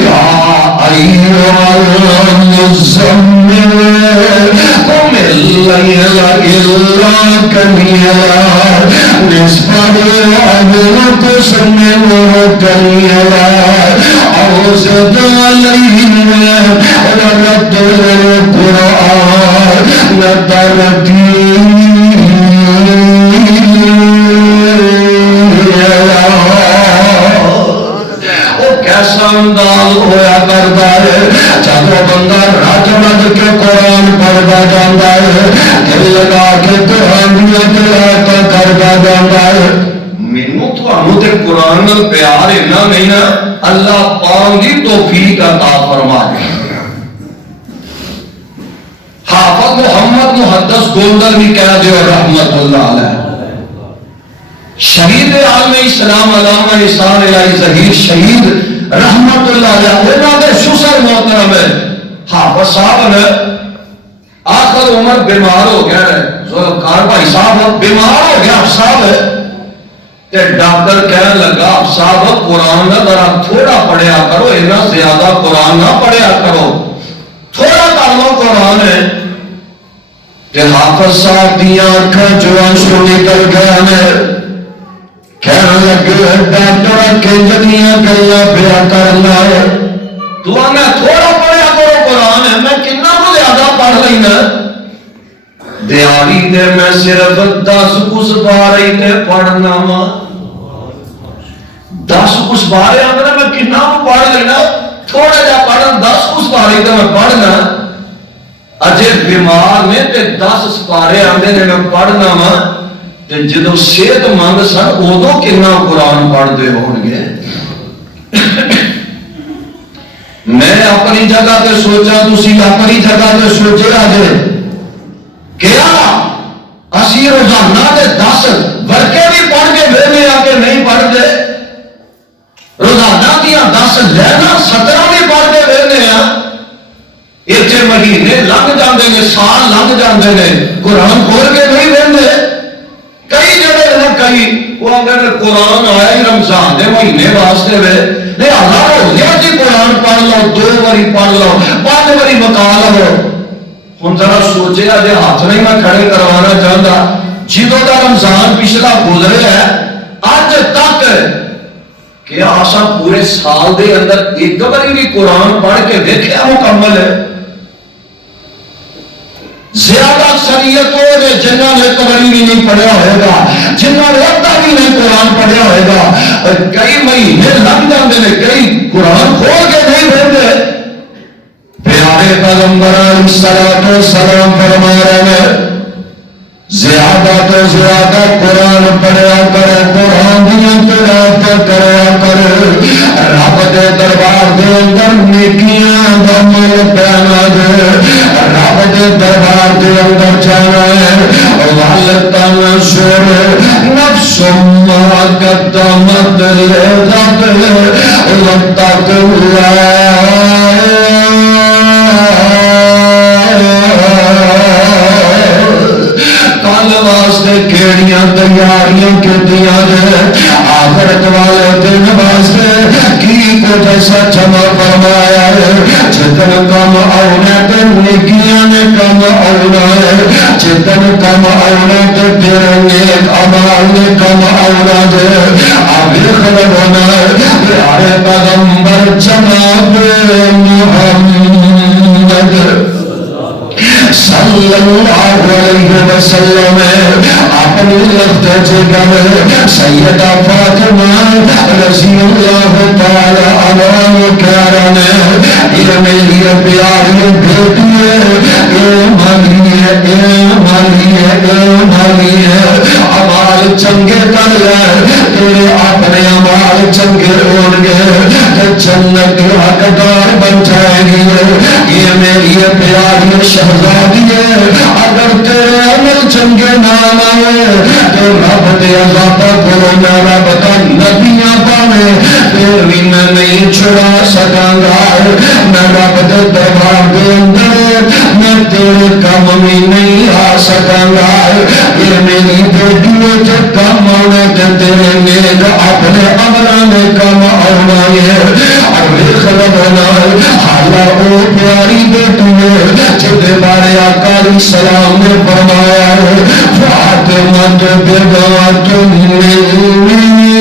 يا أيها المزمل قم الليل إلا قليلا نصفه أو انقص منه قليلا أو زد عليه ورتل القرآن ترتيلا. کیسا انداز ہویا کرتا ہے جب بندہ رج رج کے قرآن پڑھتا جاتا ہے دل لگا کے قرآن دیا تلاوت کرتا جاتا ہے. مینوں تھانوں تے قرآن نال پیار اتنا نہیں نا اللہ پاک دی توفیق عطا فرما دے. حافظ محمد محدث گولڈر بھی کہہ دیو رحمت اللہ علیہ شہید عالم اسلام علامہ احسان الہی ظہیر شہید رحمت اللہ علیہ انہوں نے شسر محترم ہے. حافظ صاحب نے آخر عمر بیمار ہو گیا ہے ذوالفقار بھائی صاحب بیمار ہو گیا صاحب ہے کہ ڈاکٹر کہنے لگا آپ صاحب قرآن نہ ذرا تھوڑا پڑھیا کرو اتنا زیادہ قرآن نہ پڑھیا کرو تھوڑا کر لو قرآن ہے. کہ حافظ صاحب دی آنکھیں جو آنسو نکل گئے ہیں کہنے لگے ڈاکٹر کے جدیاں گلا پیا کرنا ہے تو میں تھوڑا پڑھیا کرو قرآن ہے میں کتنا کو زیادہ پڑھ لینا دیاری دے میں صرف 10 کچھ بارے تے پڑھنا وا 10 کچھ بارے آندھنا میں کتنا کو پڑھ لینا تھوڑا جا پڑھنا 10 کچھ بارے تے میں پڑھنا اجے بیمار میں تے 10 سپارے آندھے نے میں پڑھنا وا تے جدو صحت مند سن ادو کتنا قرآن پڑھتے ہون گے. میں اپنی جگہ تے سوچا تسی اپنی جگہ تے سوچے آجے کیا اسی روزانہ دے 10 ورکے بھی پڑھ کے ویلے آ کے نہیں پڑھتے روزانہ دیا 10 لینا 17 بھی پڑھ کے ویلے آ اتنے مہینے لنگ جاندے نے سال لنگ جاندے نے قرآن کھول کے نہیں ویلے. کئی جگہ نہ کئی وہ اگر قرآن آیا ہی رمضان دے مہینے واسطے وے نہیں اللہ ہو گیا جی قرآن پڑھ لو 2 باری پڑھ لو 5 باری مکا لو. ہوں ذرا سوچے جی ہاتھ نہیں میں کھڑے کروانا چاہتا جدوں کا رمضان پچھلا گزرے ہے اج تک کیا آسا پورے سال دے اندر ایک باری بھی قرآن پڑھ کے دیکھا مکمل ہے. زیادہ اکثریت ہو جائے جنہوں نے قبری بھی نہیں پڑھیا ہوئے گا جنہوں نے ادھا بھی نہیں قرآن پڑھیا ہوئے گا کئی مہینے لگ جاندے نے کئی قرآن کھول کے نہیں بھیجتے. پیارے پیغمبر علیہ الصلوۃ والسلام فرما رہے ہیں زیادہ تو زیادہ قرآن پڑھیا کرے قرآن دیا تلاوت کریا کرے رب دے دربار دے اندر نیکیاں دا مل پینا دے رب دے دربار دے اندر جانا ہے والتن سر نفس ما قدمت لغد واتق اللہ کل واسطے کیڑیاں تیاریاں کیتیاں نے آخرت والے دن واسطے کی کچھ سچ فرمایا ہے جتن کم آنا تے نیکیاں نے کم آنا ہے جتن کم آنا تے تیرے نیک اعمال نے کم آنا ہے ابھی خبر ہونا ہے پیارے پیغمبر جناب محمد صلی اللہ علیہ وسلم اپنی لفظ جگر سیدہ فاطمہ رضی اللہ تعالی عنہ کرن یہ میری پیاری بیٹی ہے، اے مالی ہے، اے مالی ہے، اے مالی ہے، امال چنگے کر لے تیرے اپنے امال چنگے ہون گے کہ جنت کے حقدار بن جائے گی۔ یہ میری پیاری شہزادی ہے، اگر تیرے عمل چنگے نام آئے تو رب دے عذاب کو میں رب کا نبیاں پانے پھر بھی میں نہیں چھڑا سکاں گا، میں رب دے دربار دے اندر میں تیرے کم بھی نہیں آ سکاں گا۔ یہ میری بیٹی جو کم آنے تیرے نیک اپنے عملوں میں کم آنا ہے، اور خراب ہونا حالا او پیاری بیٹی ہے جدے بارے آقا علیہ السلام نے فرمایا ہے فاطمہ بنت منی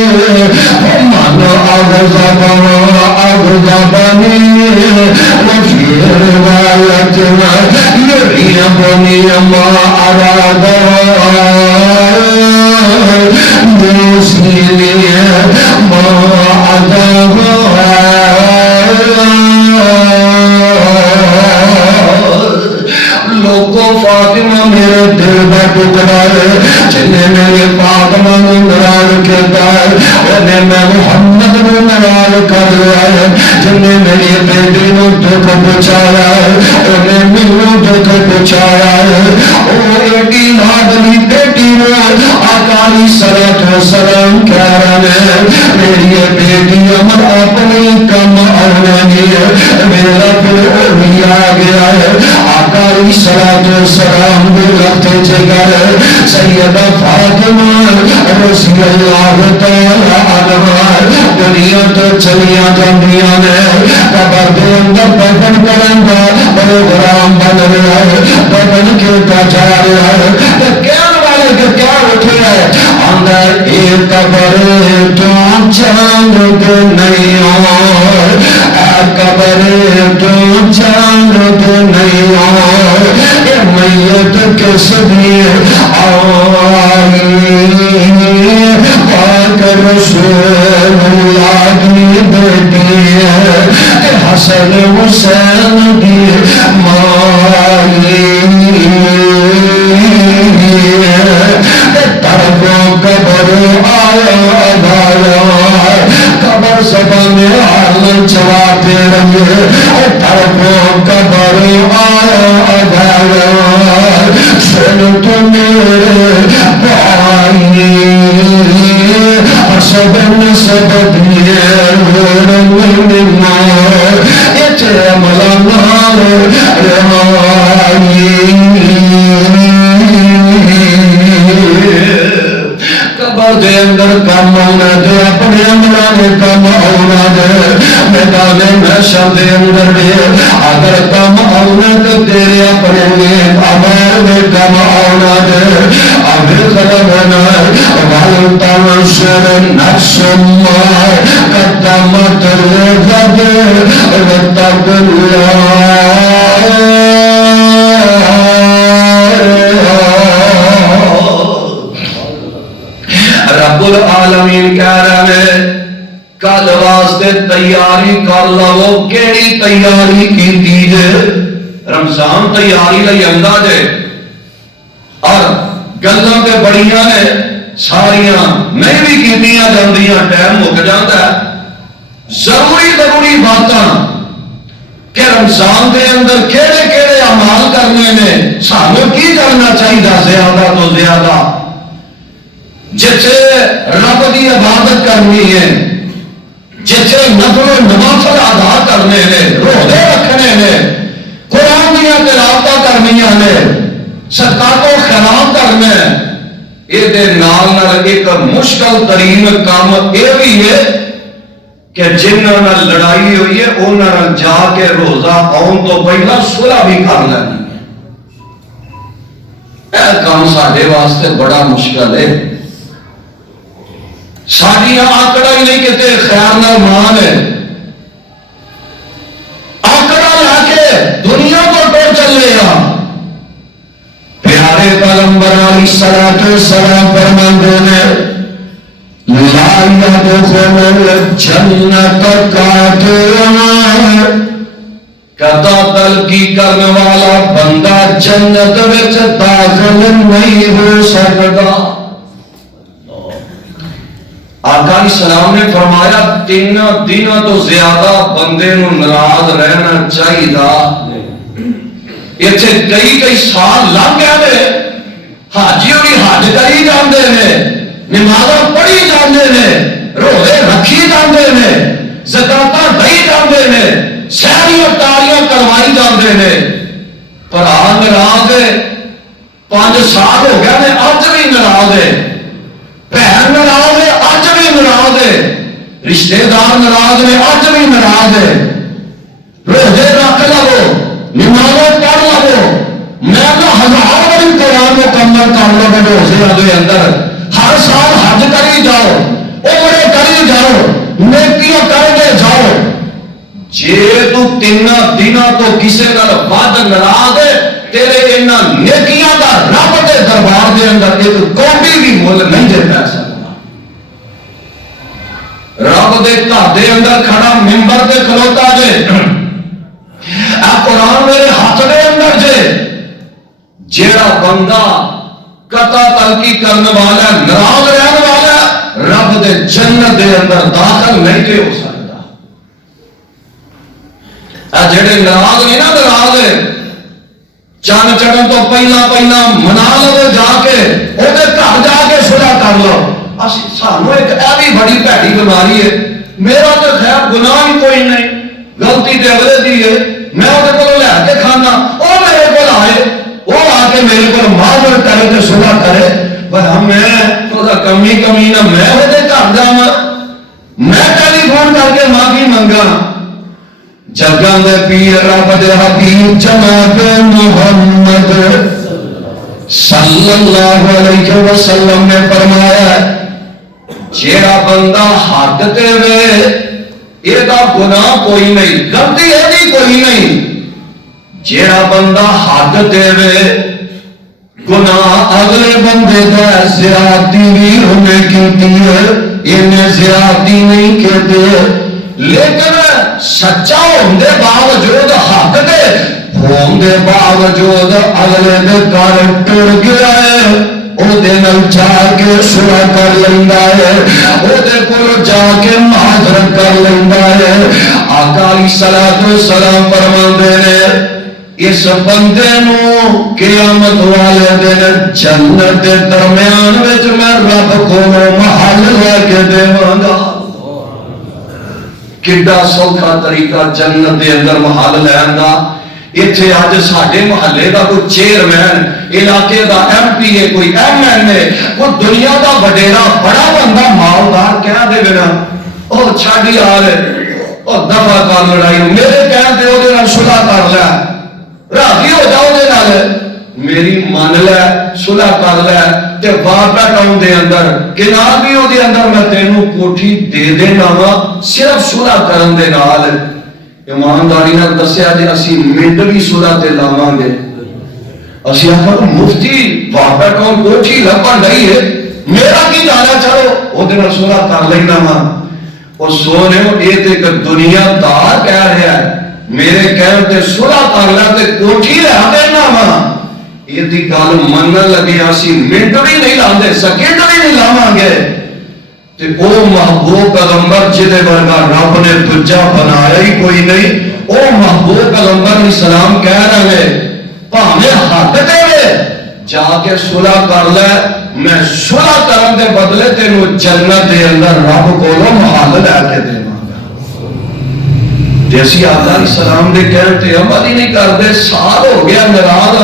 ومن اغضبنی وفی روایتنا یریبنی ما اراد موسیلی ما عذاب لوگوں فاطمہ میرے دل کا ٹکڑا ہے جنہیں میرے فاطمہ کو ناراض کیا ہے، انہیں میں محمد کو ناراض کر رہا ہے، جنہیں میری بیٹی کو دکھ پہنچایا ہے، انہیں میرے دکھ پہنچایا ہے۔ وہ ایڈی لاڈلی بیٹی نے آقا علیہ الصلوۃ والسلام کہہ رہے ہیں میری بیٹی عمر اپنی کم اولانی ہے، میرا پھر وہی آ گیا ہے۔ آقا علیہ الصلوۃ والسلام نے لگتے جگر سیدہ فاطمہ رضی اللہ تعالی عنہا دنیا تو چلیاں جاندیاں نے، قبر دے اندر دفن کرن دا پروگرام بن رہا ہے، دفن کیتا جا رہا ہے، کہنے والے کے کیا اٹھے ہے اندر ایک قبر تو چاند نہیں اور قبر تو چاند نہیں اور میت کس بھی آئی پاک رسول اللہ کی بیٹی ہے حسن حسین کی مائی طرفوں قبر آیا گایا قبر زبان عالم چلاتے رہے طرفوں قبر آیا گایا سن تو میرے بھائی سب سب دیے اچھے ملا نال رمائی قبر دے اندر کم ہونا دے اپنے عملوں نے کم ہونا دے میدان محشر دے اندر دے اگر کم ہونا تو تیرے اپنے نیک اعمال میں کم ہونا دے ابھی ختم ہونا وَلْ تَنْصُرْ نَفْسٌ مَا قَدَّمَتْ لِغَدٍ وَاتَّقُوا اللَّهَ رب العالمین کہہ رہے ہیں کل واسطے تیاری کر لو، کیڑی تیاری کی دیجے رمضان تیاری لئی آندا جے اور گلاں تے بڑیاں نے ساریاں نہیں بھی کیتیاں جاندیاں ٹائم مک جاندا ہے۔ ضروری باتاں کہ رمضان دے اندر کیڑے کیڑے اعمال کرنے نے سانوں کی کرنا چاہیے زیادہ تو زیادہ جتھے رب کی عبادت کرنی ہے، جتھے نفل و نوافل ادا کرنے نے، روزے رکھنے نے، قرآن دیا تلاوتاں کرنیاں نے، صدقات و خیرات کرنے، یہ نال ایک مشکل ترین کام یہ بھی ہے کہ جنہاں نال لڑائی ہوئی ہے انہاں نال جا کے روزہ آن تو پہلا صلح بھی کر لینی ہے۔ یہ کام ساڈے واسطے بڑا مشکل ہے۔ ساڈیاں آکڑا ہی نہیں کہتے خیر نال مان ہے، آکڑا لا کے دنیا کو ٹر چلے گا۔ پیارے پیغمبر علیہ الصلوۃ والسلام فرماتے ہیں لا يدخل الجنت قاتل، قطع تلقی کرنے والا بندہ جنت وچ داخل نہیں ہو سکتا۔ آقا علیہ السلام نے فرمایا 3 دنوں تو زیادہ بندے نو ناراض رہنا چاہیے۔ اتنے کئی سال لگ گئے، حاجی بھی حج کری جاندے نے، نمازاں پڑھی جاندے نے، روزے رکھی جاندے نے، زکاتاں دئی جاندے نے، سہریاں تاریاں کروائی جاندے نے، پر ناراض ہے۔ 5 سال ہو گئے نے، اج بھی ناراض ہے۔ بہن ناراض ہے، اج بھی ناراض ہے۔ رشتے دار ناراض نے، اج بھی ناراض ہے۔ روزے رکھ لو، نمازیں پڑھ لو، میں تو 1000 بار قرآن مکمل کر لو روزے کے اندر، ہر سال حج کری جاؤ، عمرے کری جاؤ، نیکیاں کرتے جاؤ، جے تو 3 دنوں تو کسی نال ود ناراض ہے، تیرے انہاں نیکیاں دا رب دے دربار دے اندر ایک کوڑی بھی مول نہیں دے پا سکتا۔ رب دے گھر دے اندر کھڑا ممبر تے کھلوتا جے، اے قرآن میرے ہاتھ دے اندر جے، جیڑا بندہ قطع تلقی کرنے والا ناراض رہنے والا رب دے جنت دے اندر داخل نہیں تے ہو سکتا۔ اے جڑے ناراض نہیں نا، ناراض ہے، چند چڑھن تو پہلا منا لو، جا کے وہ گھر جا کے صلح کر لو۔ سانو ایک ایوی بڑی بھڑی بیماری ہے، میرا تو خیر گناہ ہی کوئی نہیں، غلطی تے اگلے دی ہے، میں وہ کو لے کے کھانا، وہ میرے کو آئے، وہ آ کے میرے کو معذرت کرے تے صلح کرے، پر میں تھوڑا کمی نہ میں وہ گھر جاواں، میں ٹیلی فون کر کے معافی منگا۔ جگہ دے پیر رب دے حبیب جناب محمد صلی اللہ علیہ وسلم نے فرمایا جیڑا بندہ حد تے وے ایدہ گناہ کوئی نہیں، غلطی ایدی کوئی نہیں، جیڑا بندہ حد تے وے گناہ اگلے بندے دا زیادتی بھی انہیں کیتی ہے، انہیں زیادتی نہیں کہتے، لیکن سچا ہوندے باوجود حق دے ہوندے باوجود اگلے دے گھر ٹر گیا ہے، او دے نال جا کے صلح کر لیندا ہے، او دے کول جا کے معذرت کر لیندا ہے۔ آقا علیہ الصلوۃ والسلام فرماندے نے اس بندے نو قیامت والے دن جنت دے درمیان وچ میں رب کولوں محل لے کے دیواں گا۔ کڈا سوکھا طریقہ جنت دے اندر محل لین دا۔ اتھے اج ساڈے محلے دا کوئی چیئرمین، علاقے دا ایم پی اے، کوئی ایم این اے، کوئی دنیا دا وڈیرا بڑا بندہ مالدار کہہ دے بنا او چھڈ یار او دفع کر لڑائی، میرے کہن تے او دے نال صلح کر لے، راضی ہو جاؤ دے نال، میری مان لے، صلح کر لے تے واپس ٹاؤن دے اندر کنار بھی او دے اندر میں تینوں کوٹھی دے دینا وا صرف صلح کرن دے نال۔ ایمانداری نال دسیا جے اسی منٹ بھی صلح تے لاواں گے، اسی آخر مفتی واپس ٹاؤن کوٹھی لبن نہیں ہے، میرا کی جانا چلو او دے نال صلح کر لینا وا۔ او سونے اے تے ایک دنیا دار کہہ رہا ہے میرے کہن تے صلح کر لے تے کوٹھی لے دینا وا، یہ دی گل منن لگے اسی منٹ بھی نہیں لاندے، سیکنڈ بھی نہیں لاواں گے تے او محبوب پیغمبر جدے ورگا رب نے دوجا بنایا ہی کوئی نہیں، او محبوب پیغمبر علیہ السلام کہہ رہے بھاویں حق تے وے جا کے صلح کر لے، میں صلح کرن دے بدلے تینوں جنت دے اندر رب کولوں محل لے کے دیواں گا۔ جیسی آقا علیہ السلام دے کہن تے عمل ہی نہیں کردے، سال ہو گیا ناراض،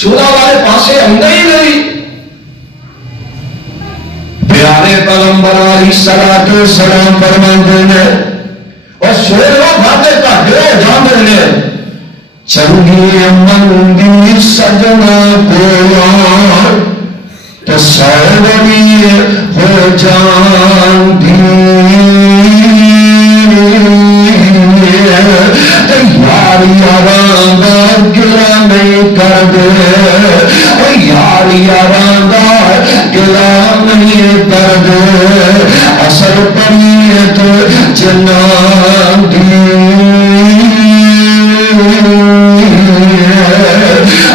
صلح والے پاسے آندا ہی نہیں۔ پیارے پیغمبر علیہ الصلوۃ والسلام فرماندے نے اور سونا باتیں کٹے ہو جاندے نے، چنگی مندی سجنا کویا تو سوڑی ہو جاندی، یار یاراں دا گلا نہیں کر دے، یار بلا نہیں درد اثر پریت جنان دی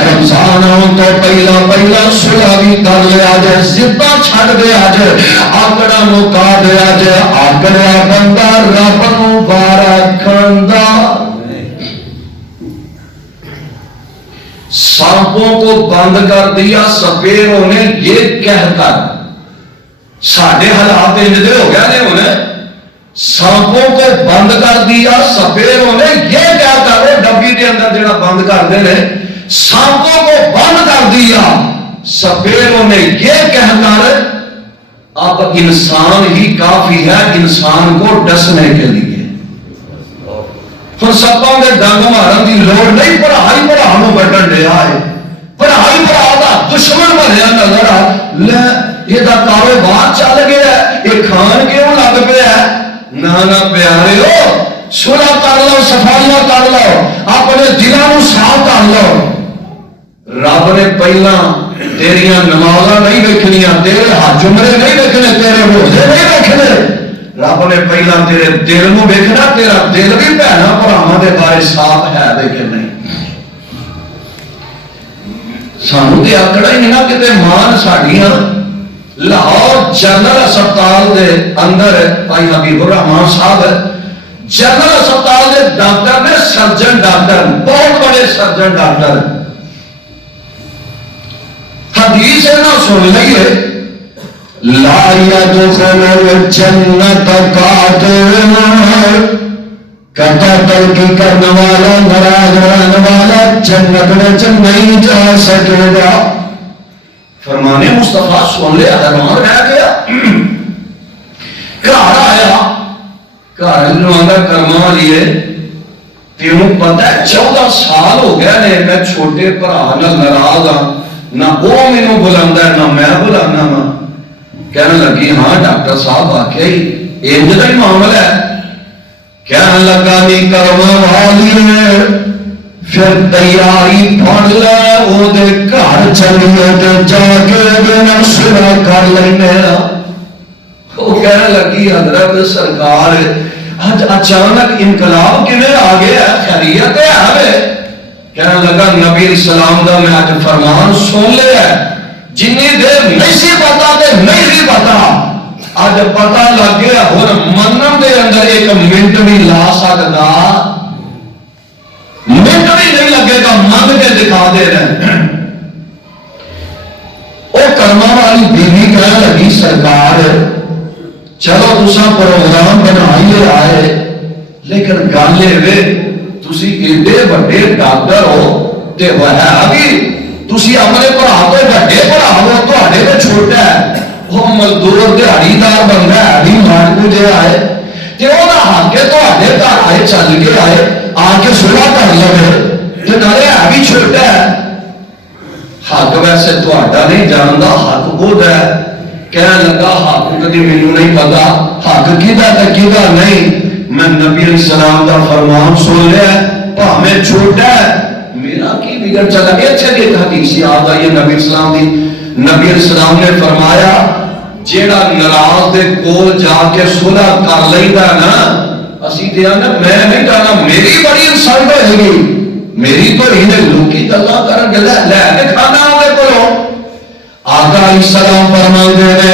رمضانوں تو پہلا پہلا صلح بھی کر لیا جائے زدہ چھڑ دیا جائے آکڑا مکا دیا جائے آکڑا بندہ رب نو بارا کھاندہ سانپوں کو بند کر دیا سپیروں نے یہ کہہ کر ساڑھے حالات انجدے ہو گیا نے انہیں سانپوں کو بند کر دیا سپیروں نے یہ کہہ کر ڈبی کے اندر جڑا بند کر دینے سانپوں کو بند کر دیا سپیروں نے یہ کہہ کر اب انسان ہی کافی ہے انسان کو ڈسنے کے لیے پھر سپوں کے ڈنگ مارن کی لوڑ نہیں پڑھائی پڑھانوں بٹن دے آئے پڑھائی پڑھا دا دشمن بنیا نظر آ لے یہ دا کاروبار چل گیا ہے یہ کھان کیوں لگ پیا ہے نانا پیارے ہو صلح کر لو صفائیاں کر لو اپنے دلوں صاف کر لو رب نے پہلا تیریاں نمازاں نہیں ویکھنیاں تیرے حج عمرے نہیں ویکھنے تیرے روزے نہیں ویکھنے رب نے پہلا تیرے دل نو ویکھنا تیرا دل بھی بھੈਣਾ ਭਰਾਵਾਂ ਦੇ ਬਾਰੇ ਸਾਫ਼ ਹੈ ਦੇ ਕਿ ਨਹੀਂ ਸਾਨੂੰ ਤੇ ਆਕੜਾ ਹੀ ਨਾ ਕਿਤੇ ਮਾਨ ਸਾਡੀਆਂ ਲਾਹੌਰ ਜਨਰਲ ਹਸਪਤਾਲ ਦੇ ਅੰਦਰ ਭਾਈ ਹਬੀਬੁਰ ਰਹਿਮਾਨ ਸਾਹਿਬ ਜਨਰਲ ਹਸਪਤਾਲ ਦੇ ਡਾਕਟਰ ਨੇ ਸਰਜਨ ਡਾਕਟਰ ਬਹੁਤ ਬੜੇ ਸਰਜਨ ਡਾਕਟਰ حدیث ہے نا سن لئیے لا يدخل الجنة قاتل قتل کی کرنے والا ناراض رہنے والا جنت میں نہیں جا سکے گا فرمانے مصطفیٰ سن لے حیران رہ گیا گھر آیا گھر اندر کرما لیے تینوں پتہ ہے 14 سال ہو گیا نے میں چھوٹے بھرا نال ناراض ہاں نہ وہ مینوں بلاندہ ہے نہ میں بلانا ہاں کہنے لگی ہاں ڈاکٹر صاحب واقعی انج دا ہی معاملہ ہے کہنے لگا نہیں کرما والی ہے پھر تیاری پڑھ لے وہ دے گھر چلیے تے جا کے بنا صلح کر لینے وہ کہنے لگی حضرت سرکار آج اچانک انقلاب کیویں آ گیا خیریت ہے کہنے لگا نبی السلام دا میں آج فرمان سن لیا جنی دیر نہیں سی پتا تے نہیں سی پتا آج پتا لگ گیا اور منم دے اندر ایک منٹ بھی لا سکتا منٹ بھی نہیں لگے گا من کے دکھا دے رہے او کرما والی بیوی کہنے لگی سرکار چلو تسا پروگرام بنائیے آئے لیکن گالے وے تسی ایڈے بڑے ڈاکٹر ہو تے وہ ہے ابھی تسی اپنے بھرا تو بڑے بھرا ہو تواڈے تے چھوٹا ہے وہ مزدور دیہڑی دار بندہ ہے ابھی مان کو دے آئے تے او دا حق ہے تواڈے گھر آئے چل کے آئے آ کے صلح کر لو تے نالے ابھی چھوٹا ہے حق ویسے تواڈا نہیں جاندا حق خود ہے کہنے لگا حق کدی مینوں نہیں پتا حق کیدا تے کیدا نہیں میں نبی علیہ السلام دا فرمان سن لیا بھاویں چھوٹا ہے میرا کی بگڑ چلا گیا اچھا کہ حدیث یاد آئی نبی السلام دی نبی علیہ السلام نے فرمایا جیڑا ناراض دے کول جا کے صلح کر لیندا نا اسی تے نا میں نہیں جانا میری بڑی انسان ہوے گی میری تو ہی نے لوکی گلاں کرن گلا لے کے کھانا اودے کولوں آقا علیہ السلام فرماندے نے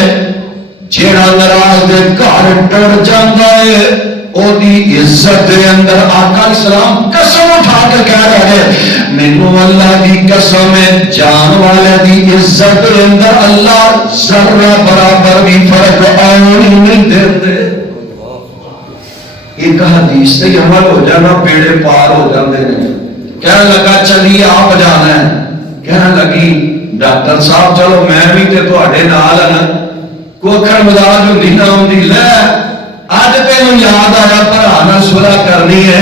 جیڑا ناراض دے گھر ٹر جاندا ہے او دی عزت دے اندر آقا علیہ السلام قسم اٹھا کے کہہ رہے ہیں مینوں اللہ دی قسم ہے جان والے دی عزت دے اندر اللہ ذرہ برابر بھی فرق آنے نہیں دیندے ایک حدیث سے عمل ہو جانا بیڑے پار ہو جاندے ہیں کہنے لگا چلیے آپ جانا ہے کہنے لگی ڈاکٹر صاحب چلو میں بھی تے تواڈے نال ہاں کوکھڑ مزاج ہوندی نہ ہوندی لے آج تینوں یاد آیا بھرا نال صلح کرنی ہے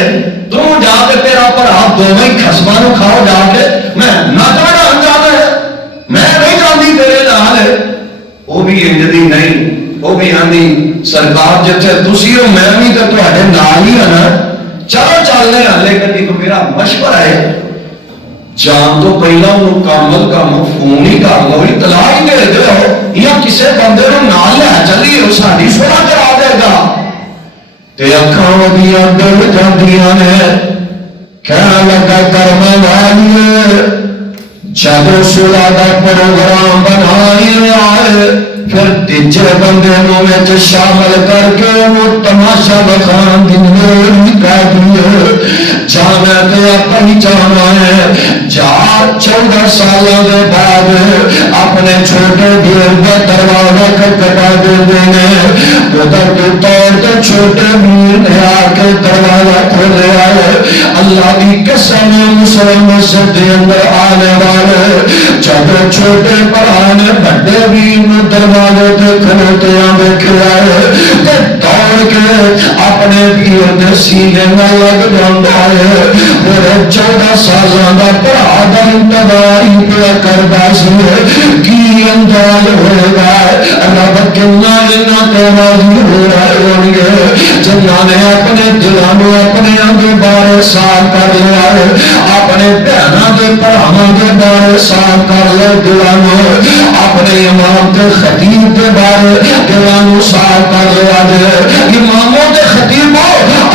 تو جا کے تیرا بھرا دوویں خصماں نوں کھاؤ جا کے میں نہ جانا جانا ہے میں نہیں جاندی تیرے نال وہ بھی انج دی نہیں وہ بھی آندی سرکار جتھے تسی ہو میں بھی تے تواڈے نال ہی ہاں چلو چلنے ہاں لیکن ایک میرا مشورہ ہے جان تو پہلا انہوں کامل کا مفہوم ہی کر لو اطلاع ہی دے دے ہو یا کسی کسے بندے نو نال لے چلی او ساڈی صلح کرا دے گا تے اکھاں دیاں ڈر جاندیاں نے کہن لگا کرم والیے جدو صلح دا پروگرام بنائی آئے پھر تیجے بندے نو وچ شامل کر کے وہ تماشا بخان دی لوڑ کر دیے جانا تے پہچانا ہے جا 14 سالوں کے بعد اپنے چھوٹے بھیڑ کا دروازہ کٹا دے قدرتی طور تے چھوٹے بھیڑ نے آ کے دروازہ کھولیا ہے اللہ کی قسم مسلم مسجد کے اندر آنے والے جب چھوٹے بھرا نے بڑے بھیڑ نے دروازے تے کھلوتے دیکھا ہے کہ دوڑ کے اپنے بھیڑ کے سینے میں لگ جاتا ہے میرے 14 سالوں کا بھرا دا انتظاری پہ کرتا سی کی انداز ہوئے گا رب کنا جنہ تے راضی ہو رہے ہوں گے جنہ نے اپنے دلوں میں اپنے آگے بارے صاف کر لیا ہے اپنے بہنوں کے بھراواں کے بارے صاف کر لے دلوں میں اپنے امام کے خطیب کے بارے دلوں صاف کر لیا ہے اماموں کے خطیبوں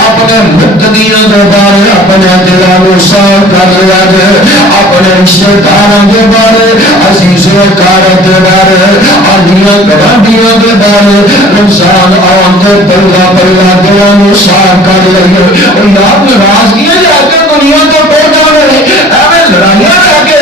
اپنے مقتدیوں کے بارے اپنے دلوں صاف کر لیا ہے اپنے رشتہ داروں کے بارے عزیز و کارت کے بارے آدیاں گوانڈیاں کے بارے رمضان آن کے بلہ بلہ دلوں صاف کر لیا اور یاد نراز کیا جا کے دنیا کو ٹوٹ جانے ایویں لڑائیاں جا کے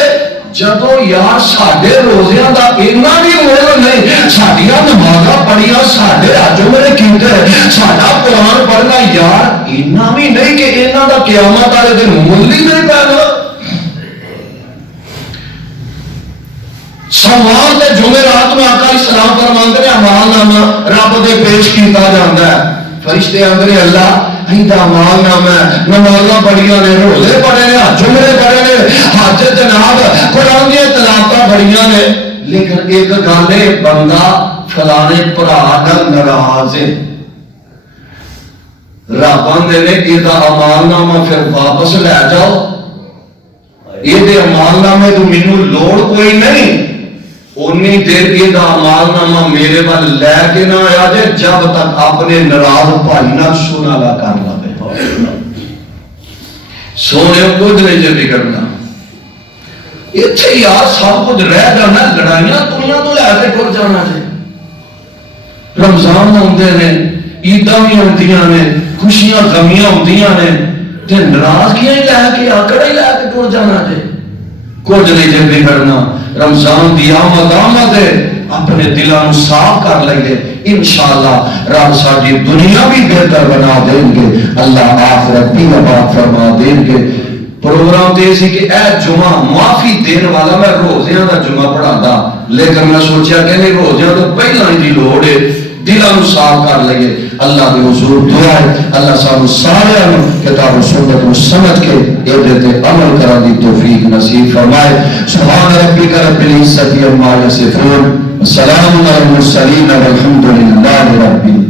جدو یار ساڈے روزیاں دا اتنا بھی مول نہیں ساڈیاں نمازاں پڑھیاں ساڈے حج عمرے کیتے ساڈا قرآن پڑھنا یار اتنا بھی نہیں کہ انہاں دا قیامت والے دن مول ہی نہیں پیدا سوال تے جمعرات میں آقا اسلام فرماندے نے اعمال نامہ رب دے پیش کیتا جاندا ہے فرشتے آندے نے اللہ ایندا اعمال نامہ نمازاں پڑھیاں نے روزے پڑھے نے حج عمرے پڑھے نے حج جناب قرآن دی تلاوتاں پڑھیاں نے لیکن ایک گل ہے بندہ فلانے بھرا نال ناراض ہے رب آندے نے ایندا اعمال نامہ پھر واپس لے جاؤ یہ اعمال نامے تو مینوں لوڑ کوئی نہیں اونی دیر یہ اعمال نامہ میرے وال لے کے نہ آیا جے جب تک اپنے ناراض بھائی نال سونا لا کر لے سونے کچھ نہیں جے بگڑنا اتنے یار سب کچھ رہ جانا لڑائیاں دنیا تو لے کے ٹر جانا جے رمضان آتے ہیں عیداں بھی آدیاں نے خوشیاں غمیاں ہوندیاں نے تے ناراضگیاں ہی لے کے آکڑ ہی لے کے ٹر جانا جے کچھ نہیں جے بگڑنا رمضان دی آمد ہے اپنے دلوں صاف کر لیں گے انشاءاللہ رب ساری دنیا بھی بہتر بنا دیں گے اللہ آخرت بھی آباد فرما دیں گے پروگرام تے سی کہ اے جمعہ معافی دین والا میں روزیاں دا جمعہ پڑھاتا لیکن میں سوچیا کہ نہیں روزیاں تو پہلا ہی دی لوڑ ہے دلوں صاف کر لیں گے اللہ کے حضور دعا ہے اللہ سانو سارے کتاب و سنت کو سمجھ کے تے عمل کرنے دی توفیق نصیب فرمائے سبحان ربک رب العزت عما یصفون وسلام علی المرسلین والحمد للہ رب العالمین